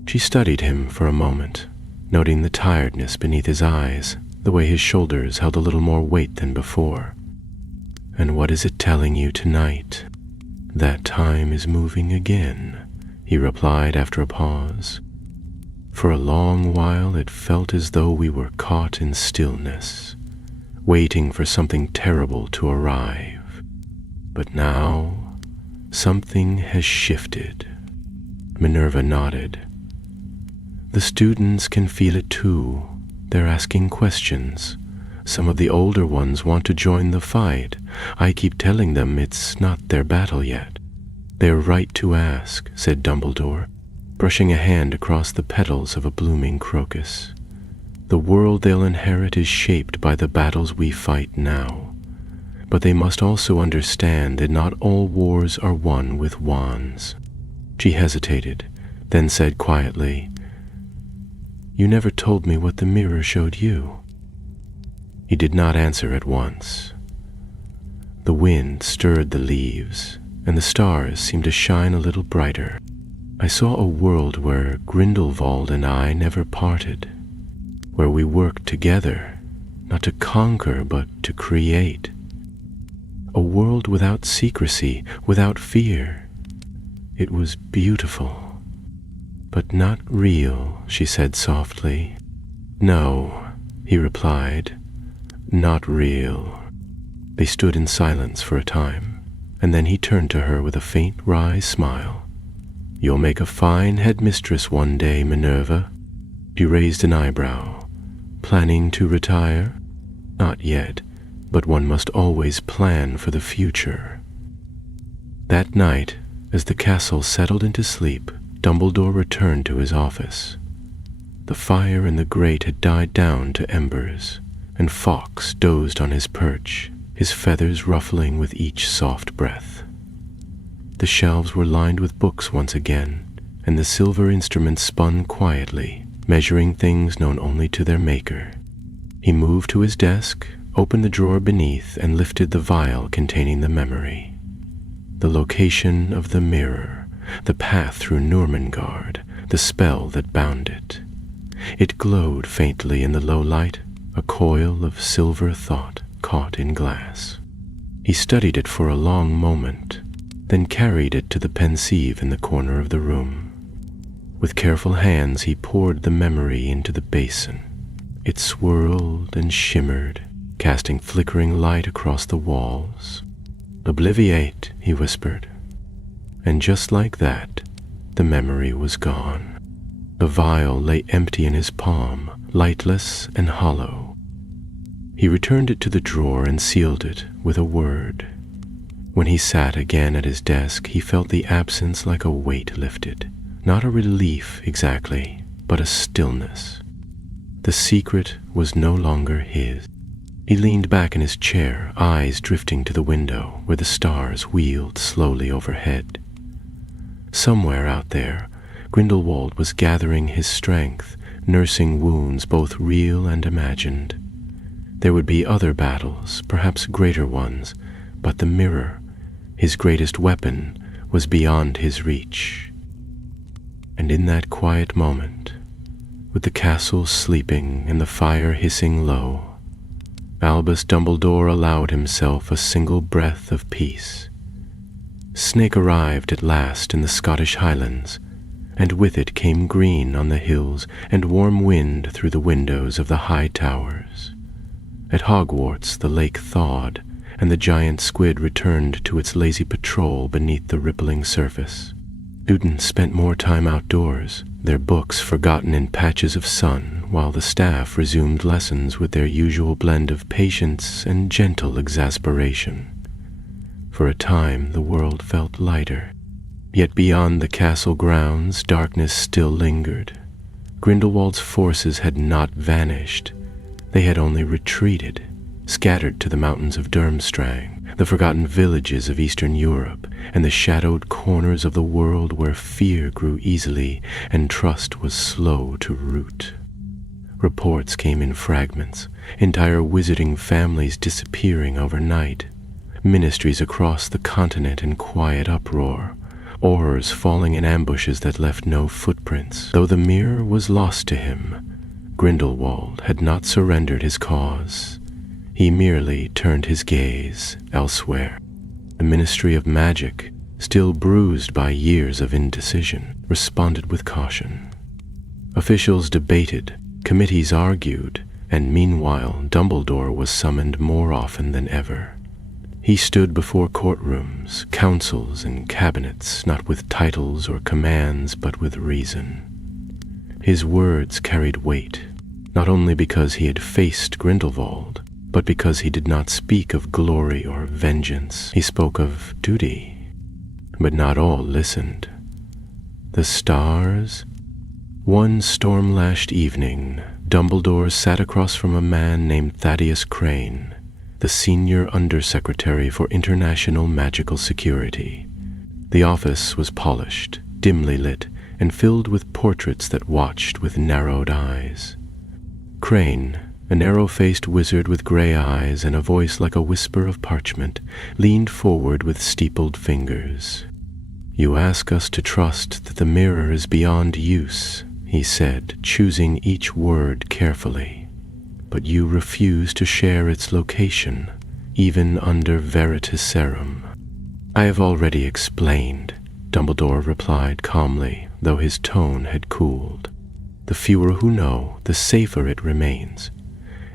She studied him for a moment, noting the tiredness beneath his eyes, the way his shoulders held a little more weight than before. "And what is it telling you tonight?" "That time is moving again," he replied after a pause. "For a long while it felt as though we were caught in stillness, waiting for something terrible to arrive. But now, something has shifted." Minerva nodded. "The students can feel it too. They're asking questions. Some of the older ones want to join the fight. I keep telling them it's not their battle yet." "They're right to ask," said Dumbledore, brushing a hand across the petals of a blooming crocus. "The world they'll inherit is shaped by the battles we fight now. But they must also understand that not all wars are won with wands." She hesitated, then said quietly, "You never told me what the mirror showed you." He did not answer at once. The wind stirred the leaves, and the stars seemed to shine a little brighter. "I saw a world where Grindelwald and I never parted, where we worked together, not to conquer but to create. A world without secrecy, without fear. It was beautiful, but not real," she said softly. "No," he replied, "not real." They stood in silence for a time, and then he turned to her with a faint wry smile. "You'll make a fine headmistress one day, Minerva." She raised an eyebrow. "Planning to retire?" "Not yet, but one must always plan for the future." That night, as the castle settled into sleep, Dumbledore returned to his office. The fire in the grate had died down to embers, and Fawkes dozed on his perch, his feathers ruffling with each soft breath. The shelves were lined with books once again, and the silver instruments spun quietly, measuring things known only to their maker. He moved to his desk, opened the drawer beneath, and lifted the vial containing the memory. The location of the mirror, the path through Nurmengard, the spell that bound it. It glowed faintly in the low light, a coil of silver thought caught in glass. He studied it for a long moment, then carried it to the pensieve in the corner of the room. With careful hands he poured the memory into the basin. It swirled and shimmered, casting flickering light across the walls. "Obliviate," he whispered. And just like that, the memory was gone. The vial lay empty in his palm, lightless and hollow. He returned it to the drawer and sealed it with a word. When he sat again at his desk, he felt the absence like a weight lifted. Not a relief exactly, but a stillness. The secret was no longer his. He leaned back in his chair, eyes drifting to the window where the stars wheeled slowly overhead. Somewhere out there, Grindelwald was gathering his strength, nursing wounds both real and imagined. There would be other battles, perhaps greater ones, but the mirror, his greatest weapon, was beyond his reach. And in that quiet moment, with the castle sleeping and the fire hissing low, Albus Dumbledore allowed himself a single breath of peace. Snake arrived at last in the Scottish Highlands, and with it came green on the hills and warm wind through the windows of the high towers. At Hogwarts the lake thawed, and the giant squid returned to its lazy patrol beneath the rippling surface. Students spent more time outdoors, their books forgotten in patches of sun, while the staff resumed lessons with their usual blend of patience and gentle exasperation. For a time the world felt lighter, yet beyond the castle grounds darkness still lingered. Grindelwald's forces had not vanished. They had only retreated, scattered to the mountains of Durmstrang, the forgotten villages of Eastern Europe, and the shadowed corners of the world where fear grew easily and trust was slow to root. Reports came in fragments, entire wizarding families disappearing overnight, ministries across the continent in quiet uproar, Aurors falling in ambushes that left no footprints. Though the mirror was lost to him, Grindelwald had not surrendered his cause. He merely turned his gaze elsewhere. The Ministry of Magic, still bruised by years of indecision, responded with caution. Officials debated, committees argued, and meanwhile Dumbledore was summoned more often than ever. He stood before courtrooms, councils, and cabinets, not with titles or commands, but with reason. His words carried weight, not only because he had faced Grindelwald, but because he did not speak of glory or vengeance. He spoke of duty. But not all listened. The stars? One storm-lashed evening, Dumbledore sat across from a man named Thaddeus Crane, the senior undersecretary for international magical security. The office was polished, dimly lit, and filled with portraits that watched with narrowed eyes. Crane, a narrow-faced wizard with gray eyes and a voice like a whisper of parchment, leaned forward with steepled fingers. "You ask us to trust that the mirror is beyond use," he said, choosing each word carefully. "But you refuse to share its location, even under Veritaserum." "I have already explained," Dumbledore replied calmly, though his tone had cooled. "The fewer who know, the safer it remains.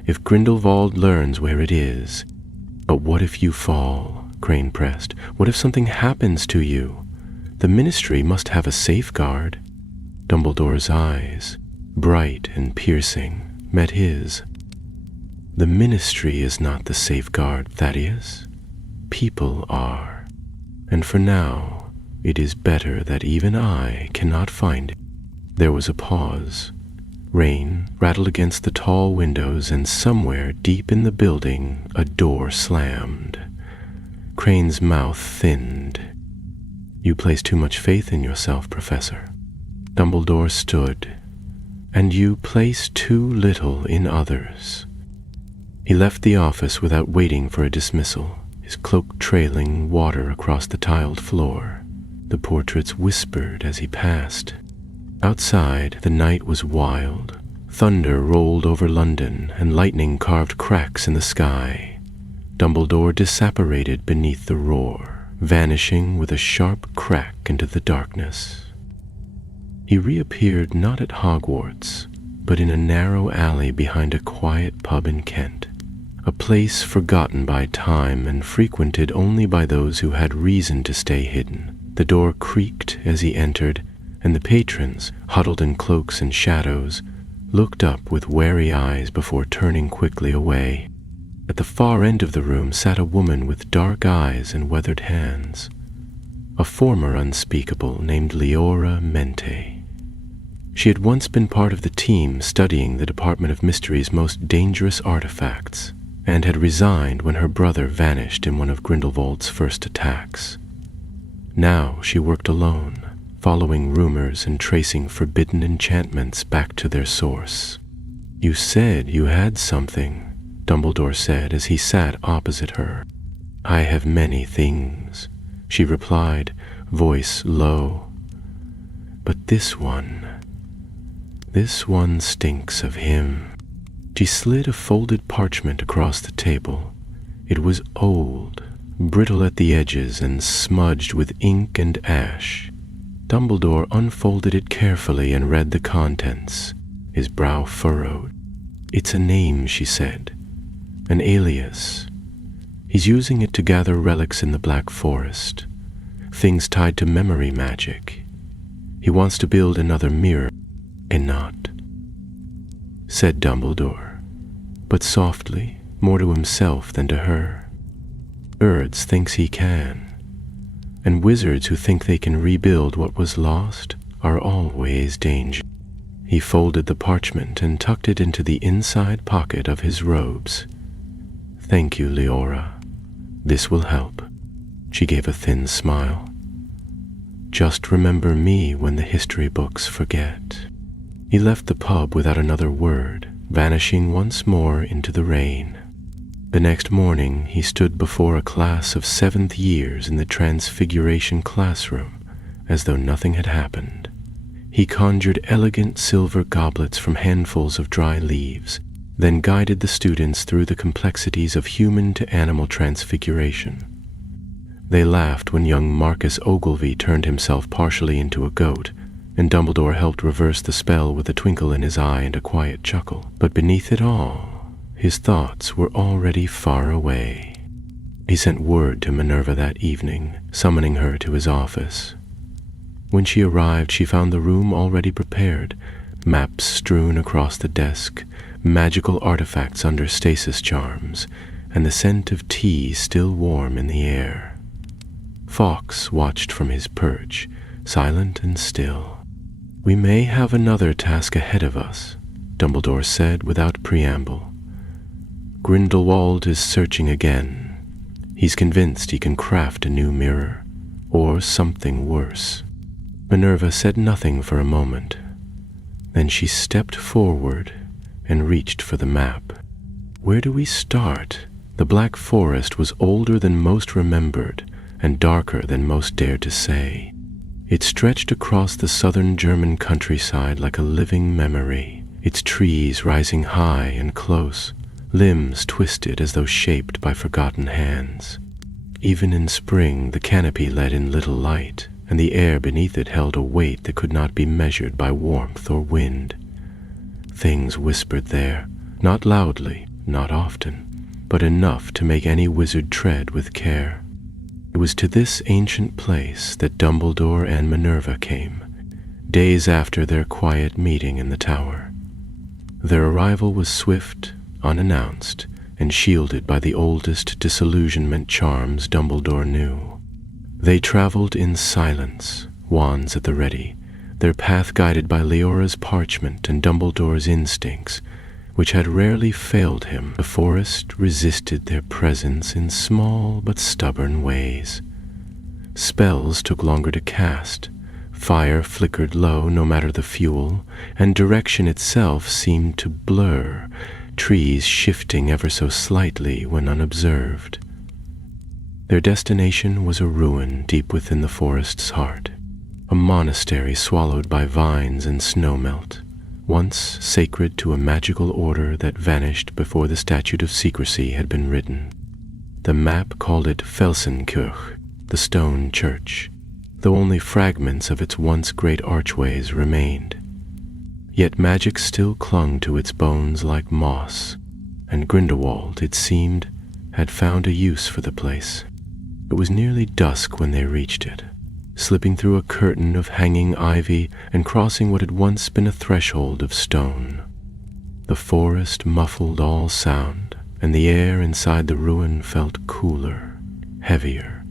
If Grindelwald learns where it is—" "But what if you fall?" Crane pressed. "What if something happens to you? The Ministry must have a safeguard." Dumbledore's eyes, bright and piercing, met his. "The Ministry is not the safeguard, Thaddeus. People are. And for now, it is better that even I cannot find it." There was a pause. Rain rattled against the tall windows, and somewhere deep in the building, a door slammed. Crane's mouth thinned. "You place too much faith in yourself, Professor." Dumbledore stood. "And you place too little in others." He left the office without waiting for a dismissal, his cloak trailing water across the tiled floor. The portraits whispered as he passed. Outside, the night was wild. Thunder rolled over London, and lightning carved cracks in the sky. Dumbledore disapparated beneath the roar, vanishing with a sharp crack into the darkness. He reappeared not at Hogwarts, but in a narrow alley behind a quiet pub in Kent, a place forgotten by time and frequented only by those who had reason to stay hidden. The door creaked as he entered, and the patrons, huddled in cloaks and shadows, looked up with wary eyes before turning quickly away. At the far end of the room sat a woman with dark eyes and weathered hands, a former unspeakable named Leora Mente. She had once been part of the team studying the Department of Mystery's most dangerous artifacts, and had resigned when her brother vanished in one of Grindelwald's first attacks. Now she worked alone, following rumors and tracing forbidden enchantments back to their source. "You said you had something," Dumbledore said as he sat opposite her. "I have many things," she replied, voice low. "But this one stinks of him." She slid a folded parchment across the table. It was old, brittle at the edges and smudged with ink and ash. Dumbledore unfolded it carefully and read the contents, his brow furrowed. "It's a name," she said. "An alias. He's using it to gather relics in the Black Forest, things tied to memory magic. He wants to build another mirror." "Cannot," said Dumbledore, but softly, more to himself than to her. "Urds thinks he can, and wizards who think they can rebuild what was lost are always dangerous." He folded the parchment and tucked it into the inside pocket of his robes. "Thank you, Leora. This will help." She gave a thin smile. "Just remember me when the history books forget." He left the pub without another word, vanishing once more into the rain. The next morning he stood before a class of 7th years in the Transfiguration classroom as though nothing had happened. He conjured elegant silver goblets from handfuls of dry leaves, then guided the students through the complexities of human to animal transfiguration. They laughed when young Marcus Ogilvy turned himself partially into a goat, and Dumbledore helped reverse the spell with a twinkle in his eye and a quiet chuckle. But beneath it all, his thoughts were already far away. He sent word to Minerva that evening, summoning her to his office. When she arrived, she found the room already prepared, maps strewn across the desk, magical artifacts under stasis charms, and the scent of tea still warm in the air. Fawkes watched from his perch, silent and still. "We may have another task ahead of us," Dumbledore said without preamble. "Grindelwald is searching again. He's convinced he can craft a new mirror, or something worse." Minerva said nothing for a moment. Then she stepped forward and reached for the map. "Where do we start?" The Black Forest was older than most remembered and darker than most dared to say. It stretched across the southern German countryside like a living memory, its trees rising high and close, limbs twisted as though shaped by forgotten hands. Even in spring, the canopy let in little light, and the air beneath it held a weight that could not be measured by warmth or wind. Things whispered there, not loudly, not often, but enough to make any wizard tread with care. It was to this ancient place that Dumbledore and Minerva came, days after their quiet meeting in the tower. Their arrival was swift, unannounced, and shielded by the oldest disillusionment charms Dumbledore knew. They traveled in silence, wands at the ready, their path guided by Leora's parchment and Dumbledore's instincts, which had rarely failed him. The forest resisted their presence in small but stubborn ways. Spells took longer to cast, fire flickered low no matter the fuel, and direction itself seemed to blur, trees shifting ever so slightly when unobserved. Their destination was a ruin deep within the forest's heart, a monastery swallowed by vines and snowmelt, once sacred to a magical order that vanished before the statute of secrecy had been written. The map called it Felsenkirch, the stone church, though only fragments of its once great archways remained. Yet magic still clung to its bones like moss, and Grindelwald, it seemed, had found a use for the place. It was nearly dusk when they reached it, slipping through a curtain of hanging ivy and crossing what had once been a threshold of stone. The forest muffled all sound, and the air inside the ruin felt cooler, heavier.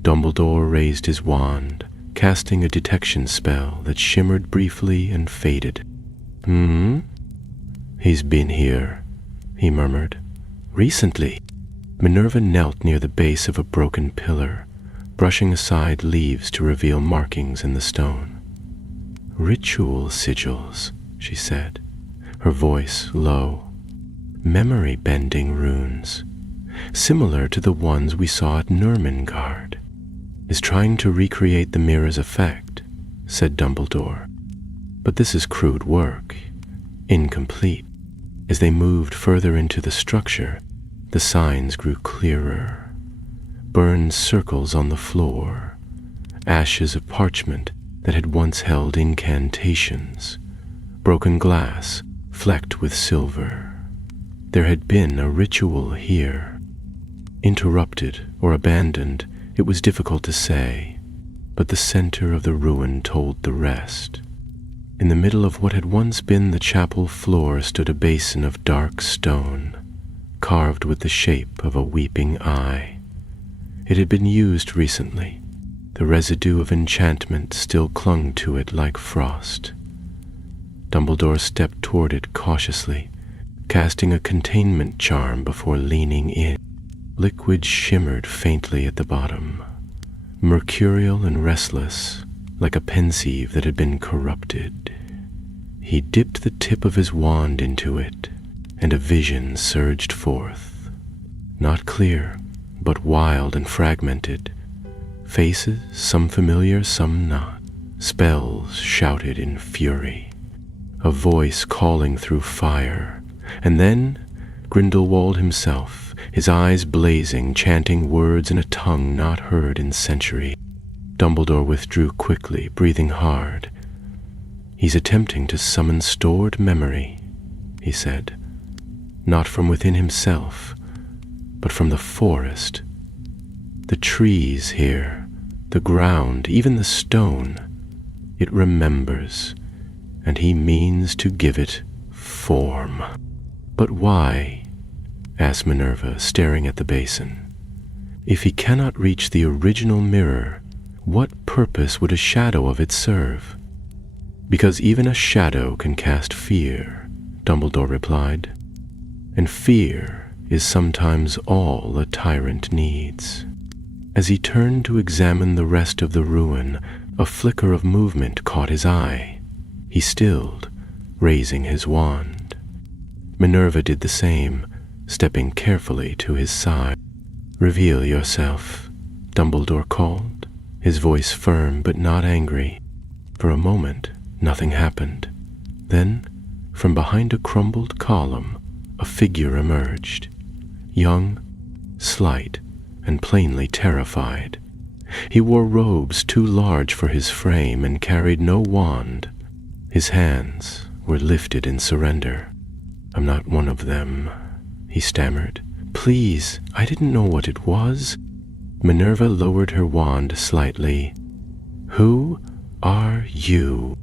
Dumbledore raised his wand, casting a detection spell that shimmered briefly and faded. "He's been here," he murmured. "Recently." Minerva knelt near the base of a broken pillar, brushing aside leaves to reveal markings in the stone. "Ritual sigils," she said, her voice low. "Memory-bending runes, similar to the ones we saw at Nurmengard." "Is trying to recreate the mirror's effect," said Dumbledore. "But this is crude work, incomplete." As they moved further into the structure, the signs grew clearer. Burned circles on the floor, ashes of parchment that had once held incantations, broken glass flecked with silver. There had been a ritual here. Interrupted or abandoned, it was difficult to say, but the center of the ruin told the rest. In the middle of what had once been the chapel floor stood a basin of dark stone, carved with the shape of a weeping eye. It had been used recently. The residue of enchantment still clung to it like frost. Dumbledore stepped toward it cautiously, casting a containment charm before leaning in. Liquid shimmered faintly at the bottom, mercurial and restless, like a pensieve that had been corrupted. He dipped the tip of his wand into it, and a vision surged forth. Not clear, but wild and fragmented. Faces, some familiar, some not. Spells shouted in fury. A voice calling through fire. And then Grindelwald himself, his eyes blazing, chanting words in a tongue not heard in centuries. Dumbledore withdrew quickly, breathing hard. "He's attempting to summon stored memory," he said. "Not from within himself, but from the forest. The trees here, the ground, even the stone. It remembers, and he means to give it form." "But why?" asked Minerva, staring at the basin. "If he cannot reach the original mirror, what purpose would a shadow of it serve?" "Because even a shadow can cast fear," Dumbledore replied. "And fear is sometimes all a tyrant needs." As he turned to examine the rest of the ruin, a flicker of movement caught his eye. He stilled, raising his wand. Minerva did the same, stepping carefully to his side. "Reveal yourself," Dumbledore called, his voice firm but not angry. For a moment, nothing happened. Then, from behind a crumbled column, a figure emerged. Young, slight, and plainly terrified. He wore robes too large for his frame and carried no wand. His hands were lifted in surrender. "I'm not one of them," he stammered. "Please, I didn't know what it was." Minerva lowered her wand slightly. "Who are you?"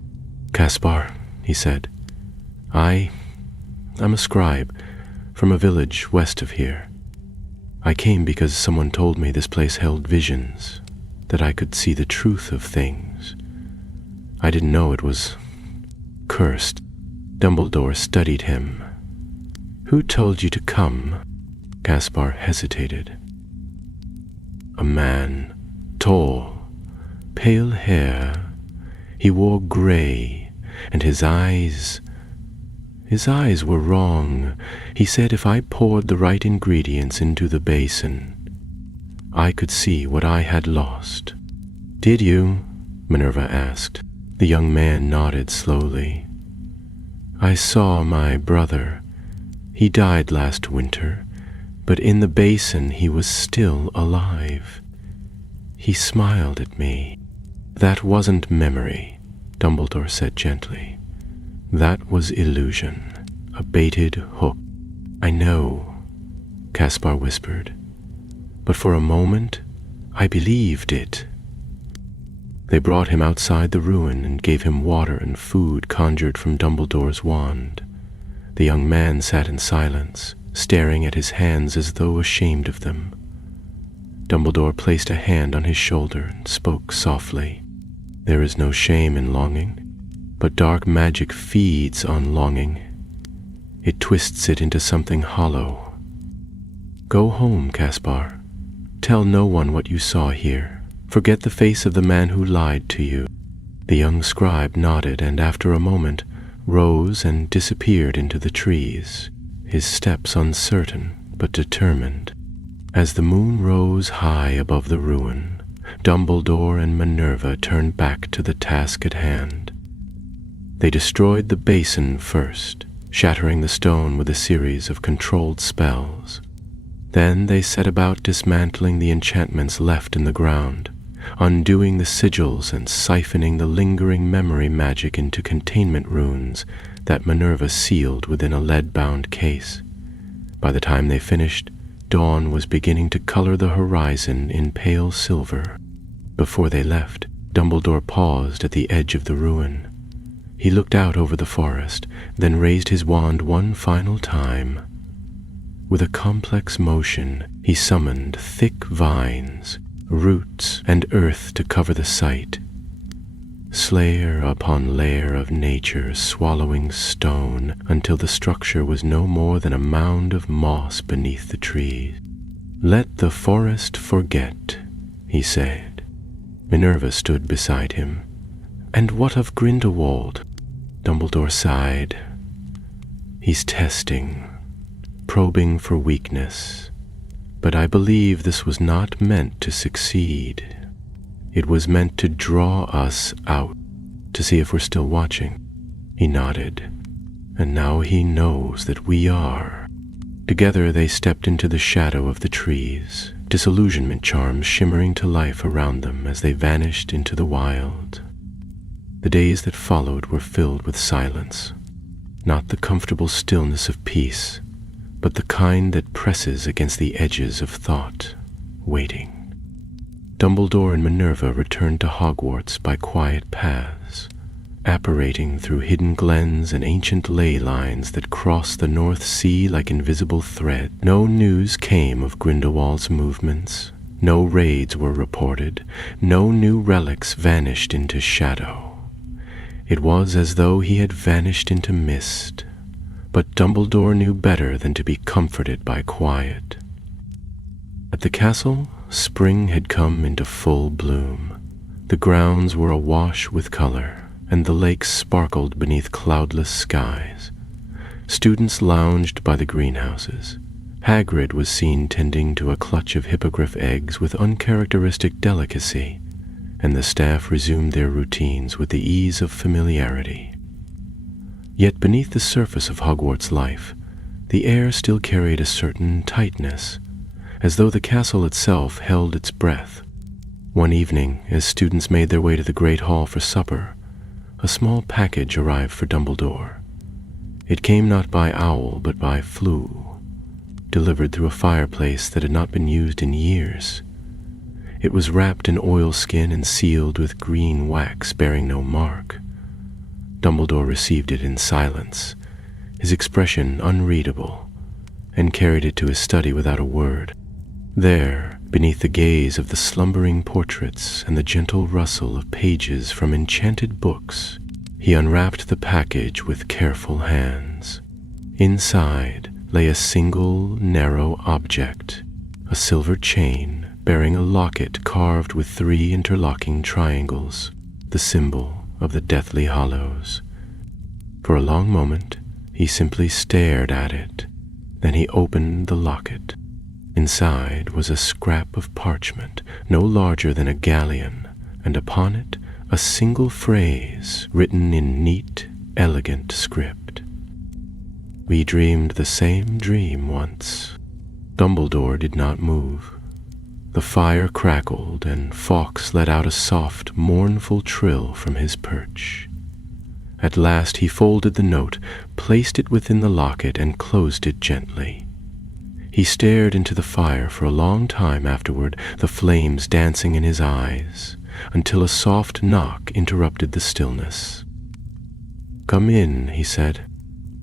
"Caspar," he said. I'm a scribe from a village west of here. I came because someone told me this place held visions, that I could see the truth of things. I didn't know it was cursed." Dumbledore studied him. "Who told you to come?" Caspar hesitated. "A man, tall, pale hair. He wore gray, and his eyes were wrong. He said if I poured the right ingredients into the basin, I could see what I had lost." "Did you?" Minerva asked. The young man nodded slowly. "I saw my brother. He died last winter, but in the basin he was still alive. He smiled at me." "That wasn't memory," Dumbledore said gently. "That was illusion, a baited hook." "I know," Caspar whispered, "but for a moment I believed it." They brought him outside the ruin and gave him water and food conjured from Dumbledore's wand. The young man sat in silence, staring at his hands as though ashamed of them. Dumbledore placed a hand on his shoulder and spoke softly. "There is no shame in longing, but dark magic feeds on longing. It twists it into something hollow. Go home, Caspar. Tell no one what you saw here. Forget the face of the man who lied to you." The young scribe nodded and after a moment rose and disappeared into the trees, his steps uncertain but determined. As the moon rose high above the ruin, Dumbledore and Minerva turned back to the task at hand. They destroyed the basin first, shattering the stone with a series of controlled spells. Then they set about dismantling the enchantments left in the ground, undoing the sigils and siphoning the lingering memory magic into containment runes that Minerva sealed within a lead-bound case. By the time they finished, dawn was beginning to color the horizon in pale silver. Before they left, Dumbledore paused at the edge of the ruin. He looked out over the forest, then raised his wand one final time. With a complex motion, he summoned thick vines, roots, and earth to cover the site. Slayer upon layer of nature swallowing stone until the structure was no more than a mound of moss beneath the trees. "Let the forest forget," he said. Minerva stood beside him. "And what of Grindelwald?" Dumbledore sighed. "He's testing, probing for weakness. But I believe this was not meant to succeed. It was meant to draw us out, to see if we're still watching." He nodded. "And now he knows that we are." Together they stepped into the shadow of the trees, disillusionment charms shimmering to life around them as they vanished into the wild. The days that followed were filled with silence, not the comfortable stillness of peace, but the kind that presses against the edges of thought, waiting. Dumbledore and Minerva returned to Hogwarts by quiet paths, apparating through hidden glens and ancient ley lines that crossed the North Sea like invisible thread. No news came of Grindelwald's movements. No raids were reported. No new relics vanished into shadow. It was as though he had vanished into mist, but Dumbledore knew better than to be comforted by quiet. At the castle, spring had come into full bloom. The grounds were awash with color, and the lakes sparkled beneath cloudless skies. Students lounged by the greenhouses. Hagrid was seen tending to a clutch of hippogriff eggs with uncharacteristic delicacy, and the staff resumed their routines with the ease of familiarity. Yet beneath the surface of Hogwarts life, the air still carried a certain tightness, as though the castle itself held its breath. One evening, as students made their way to the Great Hall for supper, a small package arrived for Dumbledore. It came not by owl, but by flue, delivered through a fireplace that had not been used in years. It was wrapped in oilskin and sealed with green wax bearing no mark. Dumbledore received it in silence, his expression unreadable, and carried it to his study without a word. There, beneath the gaze of the slumbering portraits and the gentle rustle of pages from enchanted books, he unwrapped the package with careful hands. Inside lay a single, narrow object, a silver chain bearing a locket carved with 3 interlocking triangles, the symbol of the Deathly Hallows. For a long moment, he simply stared at it. Then he opened the locket. Inside was a scrap of parchment, no larger than a galleon, and upon it a single phrase written in neat, elegant script. "We dreamed the same dream once." Dumbledore did not move. The fire crackled, and Fawkes let out a soft, mournful trill from his perch. At last he folded the note, placed it within the locket, and closed it gently. He stared into the fire for a long time afterward, the flames dancing in his eyes, until a soft knock interrupted the stillness. "Come in," he said.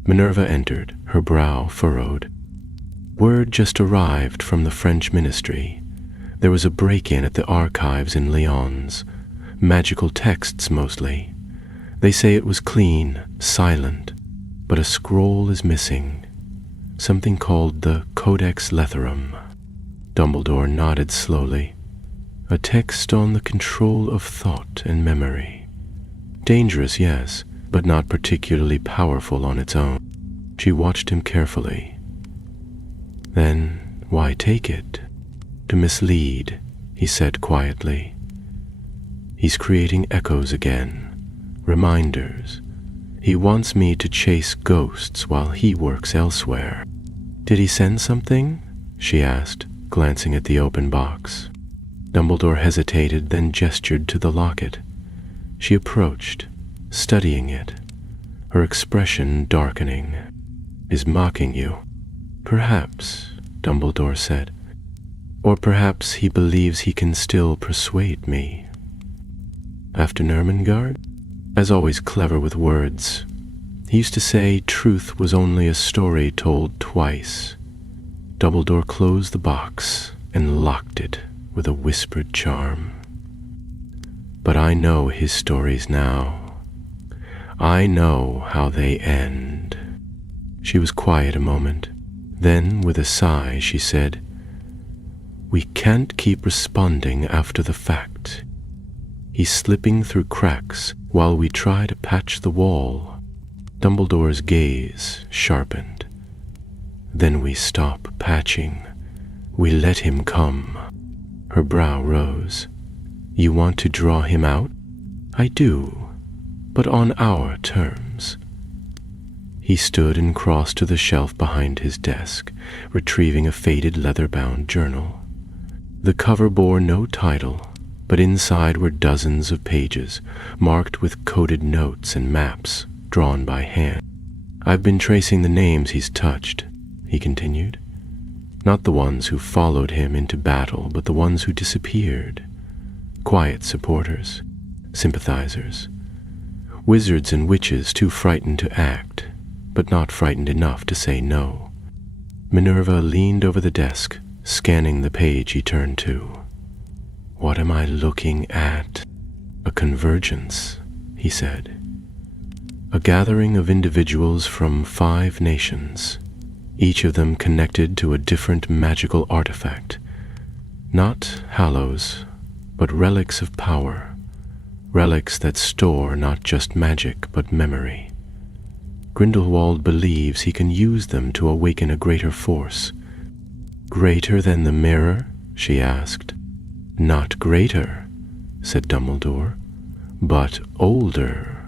Minerva entered, her brow furrowed. "Word just arrived from the French ministry. There was a break-in at the archives in Lyons. Magical texts, mostly. They say it was clean, silent, but a scroll is missing. Something called the Codex Letherum." Dumbledore nodded slowly. "A text on the control of thought and memory. Dangerous, yes, but not particularly powerful on its own." She watched him carefully. "Then why take it?" "To mislead," he said quietly. "He's creating echoes again, reminders. He wants me to chase ghosts while he works elsewhere." "Did he send something?" she asked, glancing at the open box. Dumbledore hesitated, then gestured to the locket. She approached, studying it, her expression darkening. "Is mocking you?" "Perhaps," Dumbledore said. "Or perhaps he believes he can still persuade me." "After Nurmengard?" as always clever with words. He used to say truth was only a story told twice. Dumbledore closed the box and locked it with a whispered charm. But I know his stories now. I know how they end. She was quiet a moment. Then, with a sigh, she said, "We can't keep responding after the fact. He's slipping through cracks while we try to patch the wall." Dumbledore's gaze sharpened. "Then we stop patching. We let him come." Her brow rose. "You want to draw him out?" "I do, but on our terms." He stood and crossed to the shelf behind his desk, retrieving a faded leather-bound journal. The cover bore no title, but inside were dozens of pages, marked with coded notes and maps, drawn by hand. "I've been tracing the names he's touched," he continued. "Not the ones who followed him into battle, but the ones who disappeared. Quiet supporters, sympathizers, wizards and witches too frightened to act, but not frightened enough to say no." Minerva leaned over the desk, scanning the page he turned to. "What am I looking at?" "A convergence," he said. "A gathering of individuals from 5 nations, each of them connected to a different magical artifact. Not hallows, but relics of power, relics that store not just magic but memory. Grindelwald believes he can use them to awaken a greater force." "Greater than the mirror?" she asked. "Not greater," said Dumbledore, "but older.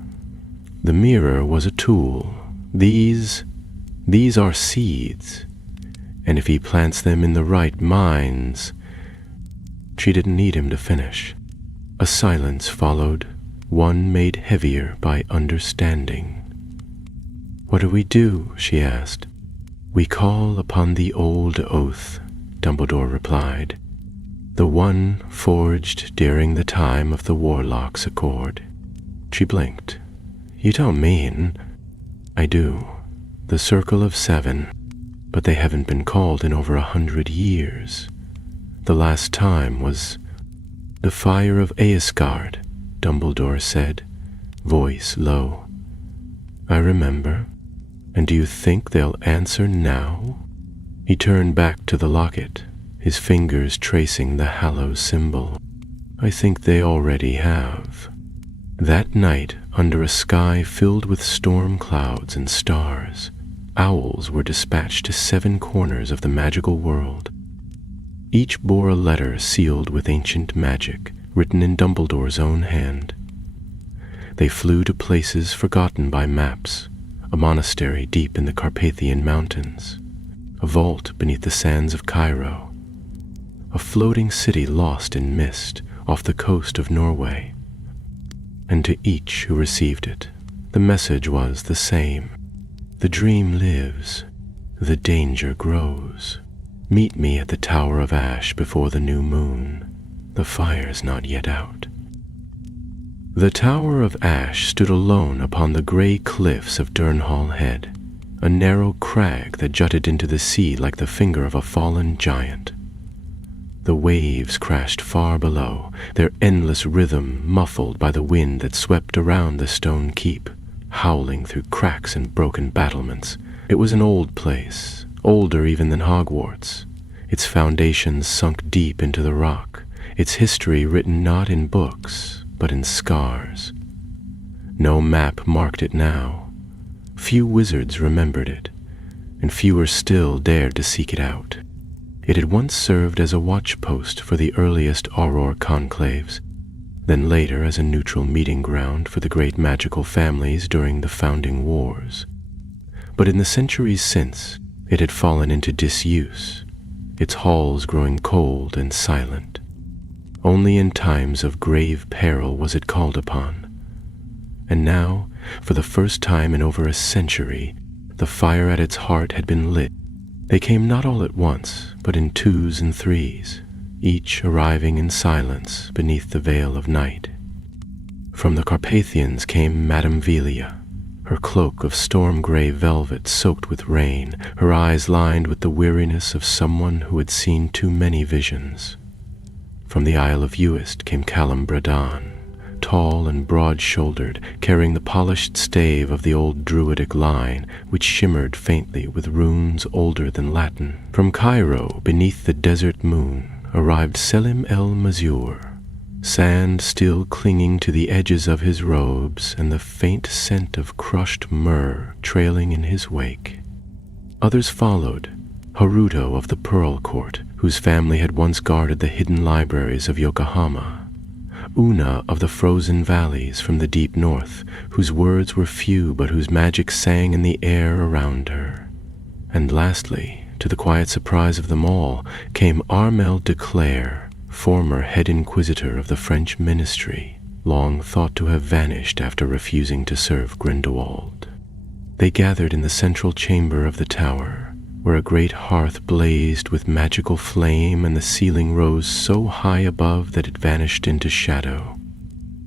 The mirror was a tool. These are seeds, and if he plants them in the right minds—" She didn't need him to finish. A silence followed, one made heavier by understanding. "What do we do?" she asked. "We call upon the old oath," Dumbledore replied. "The one forged during the time of the Warlock's Accord." She blinked. "You don't mean—" "I do. The Circle of 7, but they haven't been called in over 100 years. The last time was—" "The Fire of Aesgard," Dumbledore said, voice low. "I remember. And do you think they'll answer now?" He turned back to the locket, his fingers tracing the Hallow symbol. "I think they already have." That night, under a sky filled with storm clouds and stars, owls were dispatched to 7 corners of the magical world. Each bore a letter sealed with ancient magic, written in Dumbledore's own hand. They flew to places forgotten by maps, a monastery deep in the Carpathian Mountains, a vault beneath the sands of Cairo, a floating city lost in mist off the coast of Norway. And to each who received it, the message was the same. "The dream lives, the danger grows. Meet me at the Tower of Ash before the new moon. The fire's not yet out." The Tower of Ash stood alone upon the gray cliffs of Durnhall Head, a narrow crag that jutted into the sea like the finger of a fallen giant. The waves crashed far below, their endless rhythm muffled by the wind that swept around the stone keep, howling through cracks and broken battlements. It was an old place, older even than Hogwarts, its foundations sunk deep into the rock, its history written not in books, but in scars. No map marked it now. Few wizards remembered it, and fewer still dared to seek it out. It had once served as a watch-post for the earliest Auror conclaves, then later as a neutral meeting ground for the great magical families during the founding wars. But in the centuries since, it had fallen into disuse, its halls growing cold and silent. Only in times of grave peril was it called upon. And now, for the first time in over a century, the fire at its heart had been lit. They came not all at once, but in 2s and 3s, each arriving in silence beneath the veil of night. From the Carpathians came Madame Velia, her cloak of storm-gray velvet soaked with rain, her eyes lined with the weariness of someone who had seen too many visions. From the Isle of Uist came Callum Bradan, tall and broad-shouldered, carrying the polished stave of the old druidic line, which shimmered faintly with runes older than Latin. From Cairo, beneath the desert moon, arrived Selim el-Mazur, sand still clinging to the edges of his robes and the faint scent of crushed myrrh trailing in his wake. Others followed, Haruto of the Pearl Court, whose family had once guarded the hidden libraries of Yokohama, Una of the frozen valleys from the deep north, whose words were few but whose magic sang in the air around her. And lastly, to the quiet surprise of them all, came Armel de Clare, former head inquisitor of the French ministry, long thought to have vanished after refusing to serve Grindelwald. They gathered in the central chamber of the tower, where a great hearth blazed with magical flame and the ceiling rose so high above that it vanished into shadow.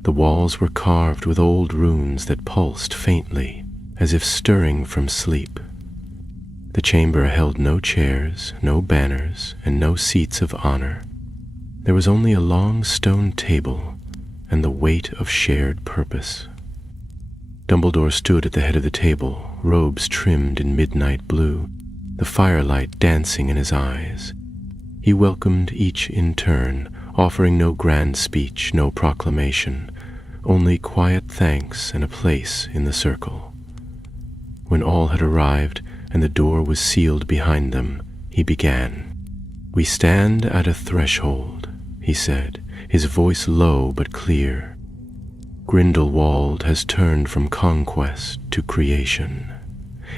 The walls were carved with old runes that pulsed faintly, as if stirring from sleep. The chamber held no chairs, no banners, and no seats of honor. There was only a long stone table and the weight of shared purpose. Dumbledore stood at the head of the table, robes trimmed in midnight blue, the firelight dancing in his eyes. He welcomed each in turn, offering no grand speech, no proclamation, only quiet thanks and a place in the circle. When all had arrived and the door was sealed behind them, he began. "We stand at a threshold," he said, his voice low but clear. "Grindelwald has turned from conquest to creation.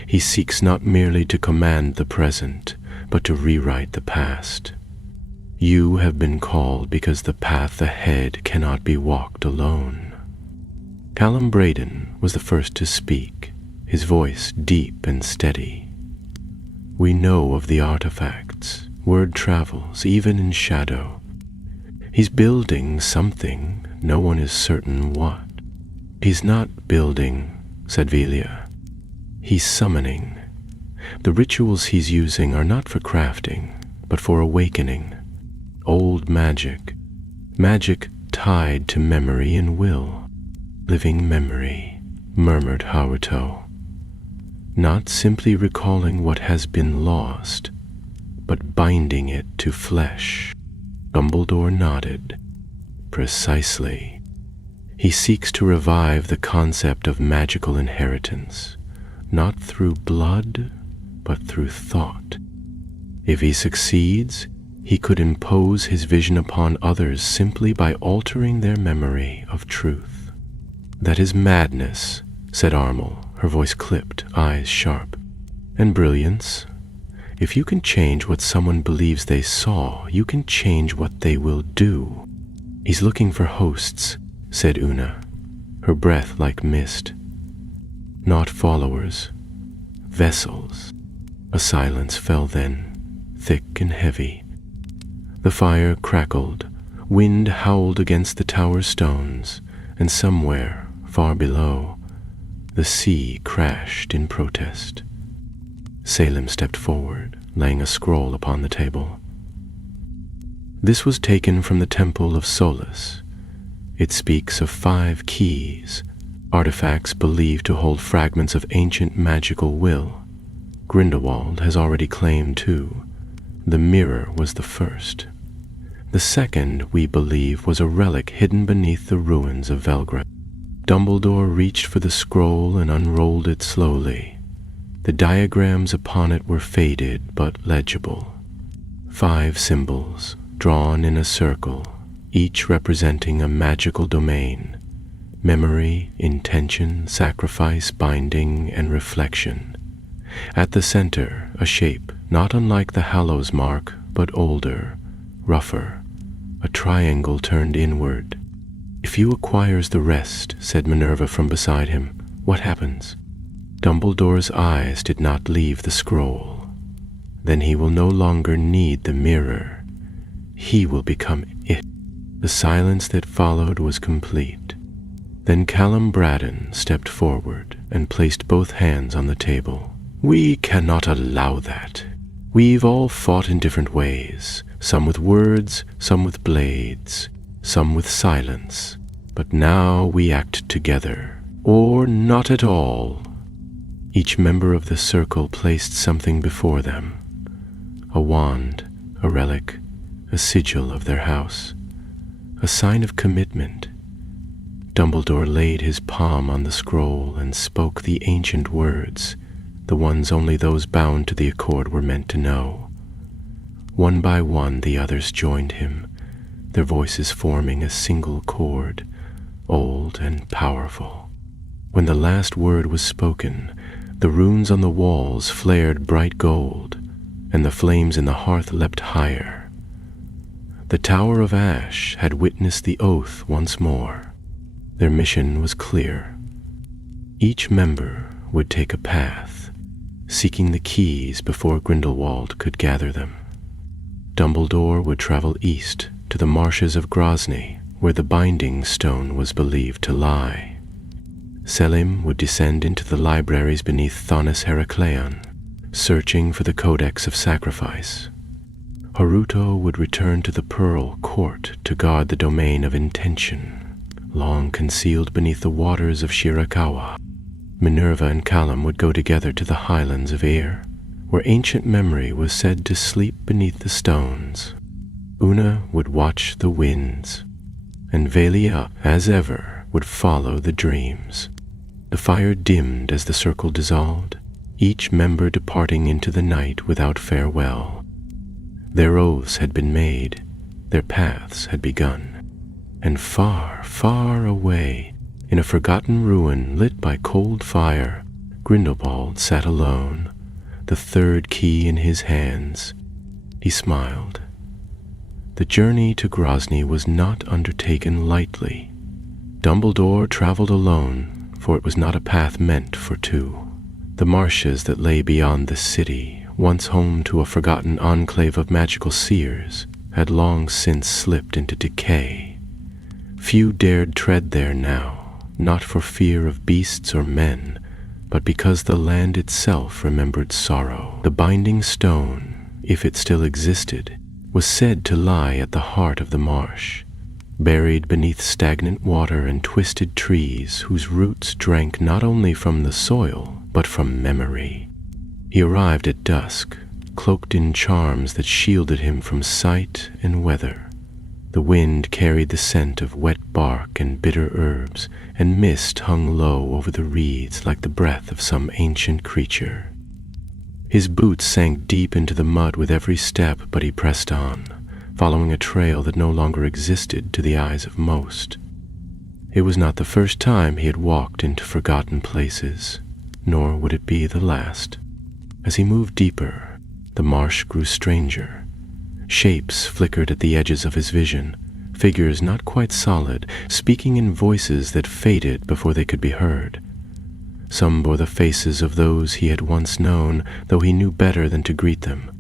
He seeks not merely to command the present, but to rewrite the past. You have been called because the path ahead cannot be walked alone." Callum Braden was the first to speak, his voice deep and steady. "We know of the artifacts. Word travels, even in shadow. He's building something, no one is certain what." "He's not building," said Velia. "He's summoning. The rituals he's using are not for crafting, but for awakening. Old magic. Magic tied to memory and will. Living memory," murmured Haruto. "Not simply recalling what has been lost, but binding it to flesh." Dumbledore nodded. "Precisely. He seeks to revive the concept of magical inheritance, not through blood, but through thought. If he succeeds, he could impose his vision upon others simply by altering their memory of truth." "That is madness," said Armel, her voice clipped, eyes sharp. "And brilliance. If you can change what someone believes they saw, you can change what they will do." "He's looking for hosts," said Una, her breath like mist. "Not followers. Vessels." A silence fell then, thick and heavy. The fire crackled, wind howled against the tower stones, and somewhere, far below, the sea crashed in protest. Selim stepped forward, laying a scroll upon the table. "This was taken from the Temple of Solace. It speaks of 5 keys, artifacts believed to hold fragments of ancient magical will. Grindelwald has already claimed 2. The mirror was the first. The second, we believe, was a relic hidden beneath the ruins of Velgrad." Dumbledore reached for the scroll and unrolled it slowly. The diagrams upon it were faded but legible. 5 symbols, drawn in a circle, each representing a magical domain: memory, intention, sacrifice, binding, and reflection. At the center, a shape not unlike the Hallows mark, but older, rougher, a triangle turned inward. "If he acquires the rest," said Minerva from beside him, "what happens?" Dumbledore's eyes did not leave the scroll. "Then he will no longer need the mirror. He will become it." The silence that followed was complete. Then Callum Braddon stepped forward and placed both hands on the table. "We cannot allow that. We've all fought in different ways, some with words, some with blades, some with silence. But now we act together, or not at all." Each member of the circle placed something before them: a wand, a relic, a sigil of their house, a sign of commitment. Dumbledore laid his palm on the scroll and spoke the ancient words, the ones only those bound to the accord were meant to know. One by one the others joined him, their voices forming a single chord, old and powerful. When the last word was spoken, the runes on the walls flared bright gold, and the flames in the hearth leapt higher. The Tower of Ash had witnessed the oath once more. Their mission was clear. Each member would take a path, seeking the keys before Grindelwald could gather them. Dumbledore would travel east to the marshes of Grozny, where the Binding Stone was believed to lie. Selim would descend into the libraries beneath Thonis Heracleon, searching for the Codex of Sacrifice. Haruto would return to the Pearl Court to guard the domain of intention, long concealed beneath the waters of Shirakawa. Minerva and Callum would go together to the highlands of Ayr, where ancient memory was said to sleep beneath the stones. Una would watch the winds, and Velia, as ever, would follow the dreams. The fire dimmed as the circle dissolved, each member departing into the night without farewell. Their oaths had been made, their paths had begun. And far, far away, in a forgotten ruin lit by cold fire, Grindelwald sat alone, the third key in his hands. He smiled. The journey to Grozny was not undertaken lightly. Dumbledore traveled alone, for it was not a path meant for two. The marshes that lay beyond the city, once home to a forgotten enclave of magical seers, had long since slipped into decay. Few dared tread there now, not for fear of beasts or men, but because the land itself remembered sorrow. The Binding Stone, if it still existed, was said to lie at the heart of the marsh, buried beneath stagnant water and twisted trees whose roots drank not only from the soil, but from memory. He arrived at dusk, cloaked in charms that shielded him from sight and weather. The wind carried the scent of wet bark and bitter herbs, and mist hung low over the reeds like the breath of some ancient creature. His boots sank deep into the mud with every step, but he pressed on, following a trail that no longer existed to the eyes of most. It was not the first time he had walked into forgotten places, nor would it be the last. As he moved deeper, the marsh grew stranger. Shapes flickered at the edges of his vision, figures not quite solid, speaking in voices that faded before they could be heard. Some bore the faces of those he had once known, though he knew better than to greet them.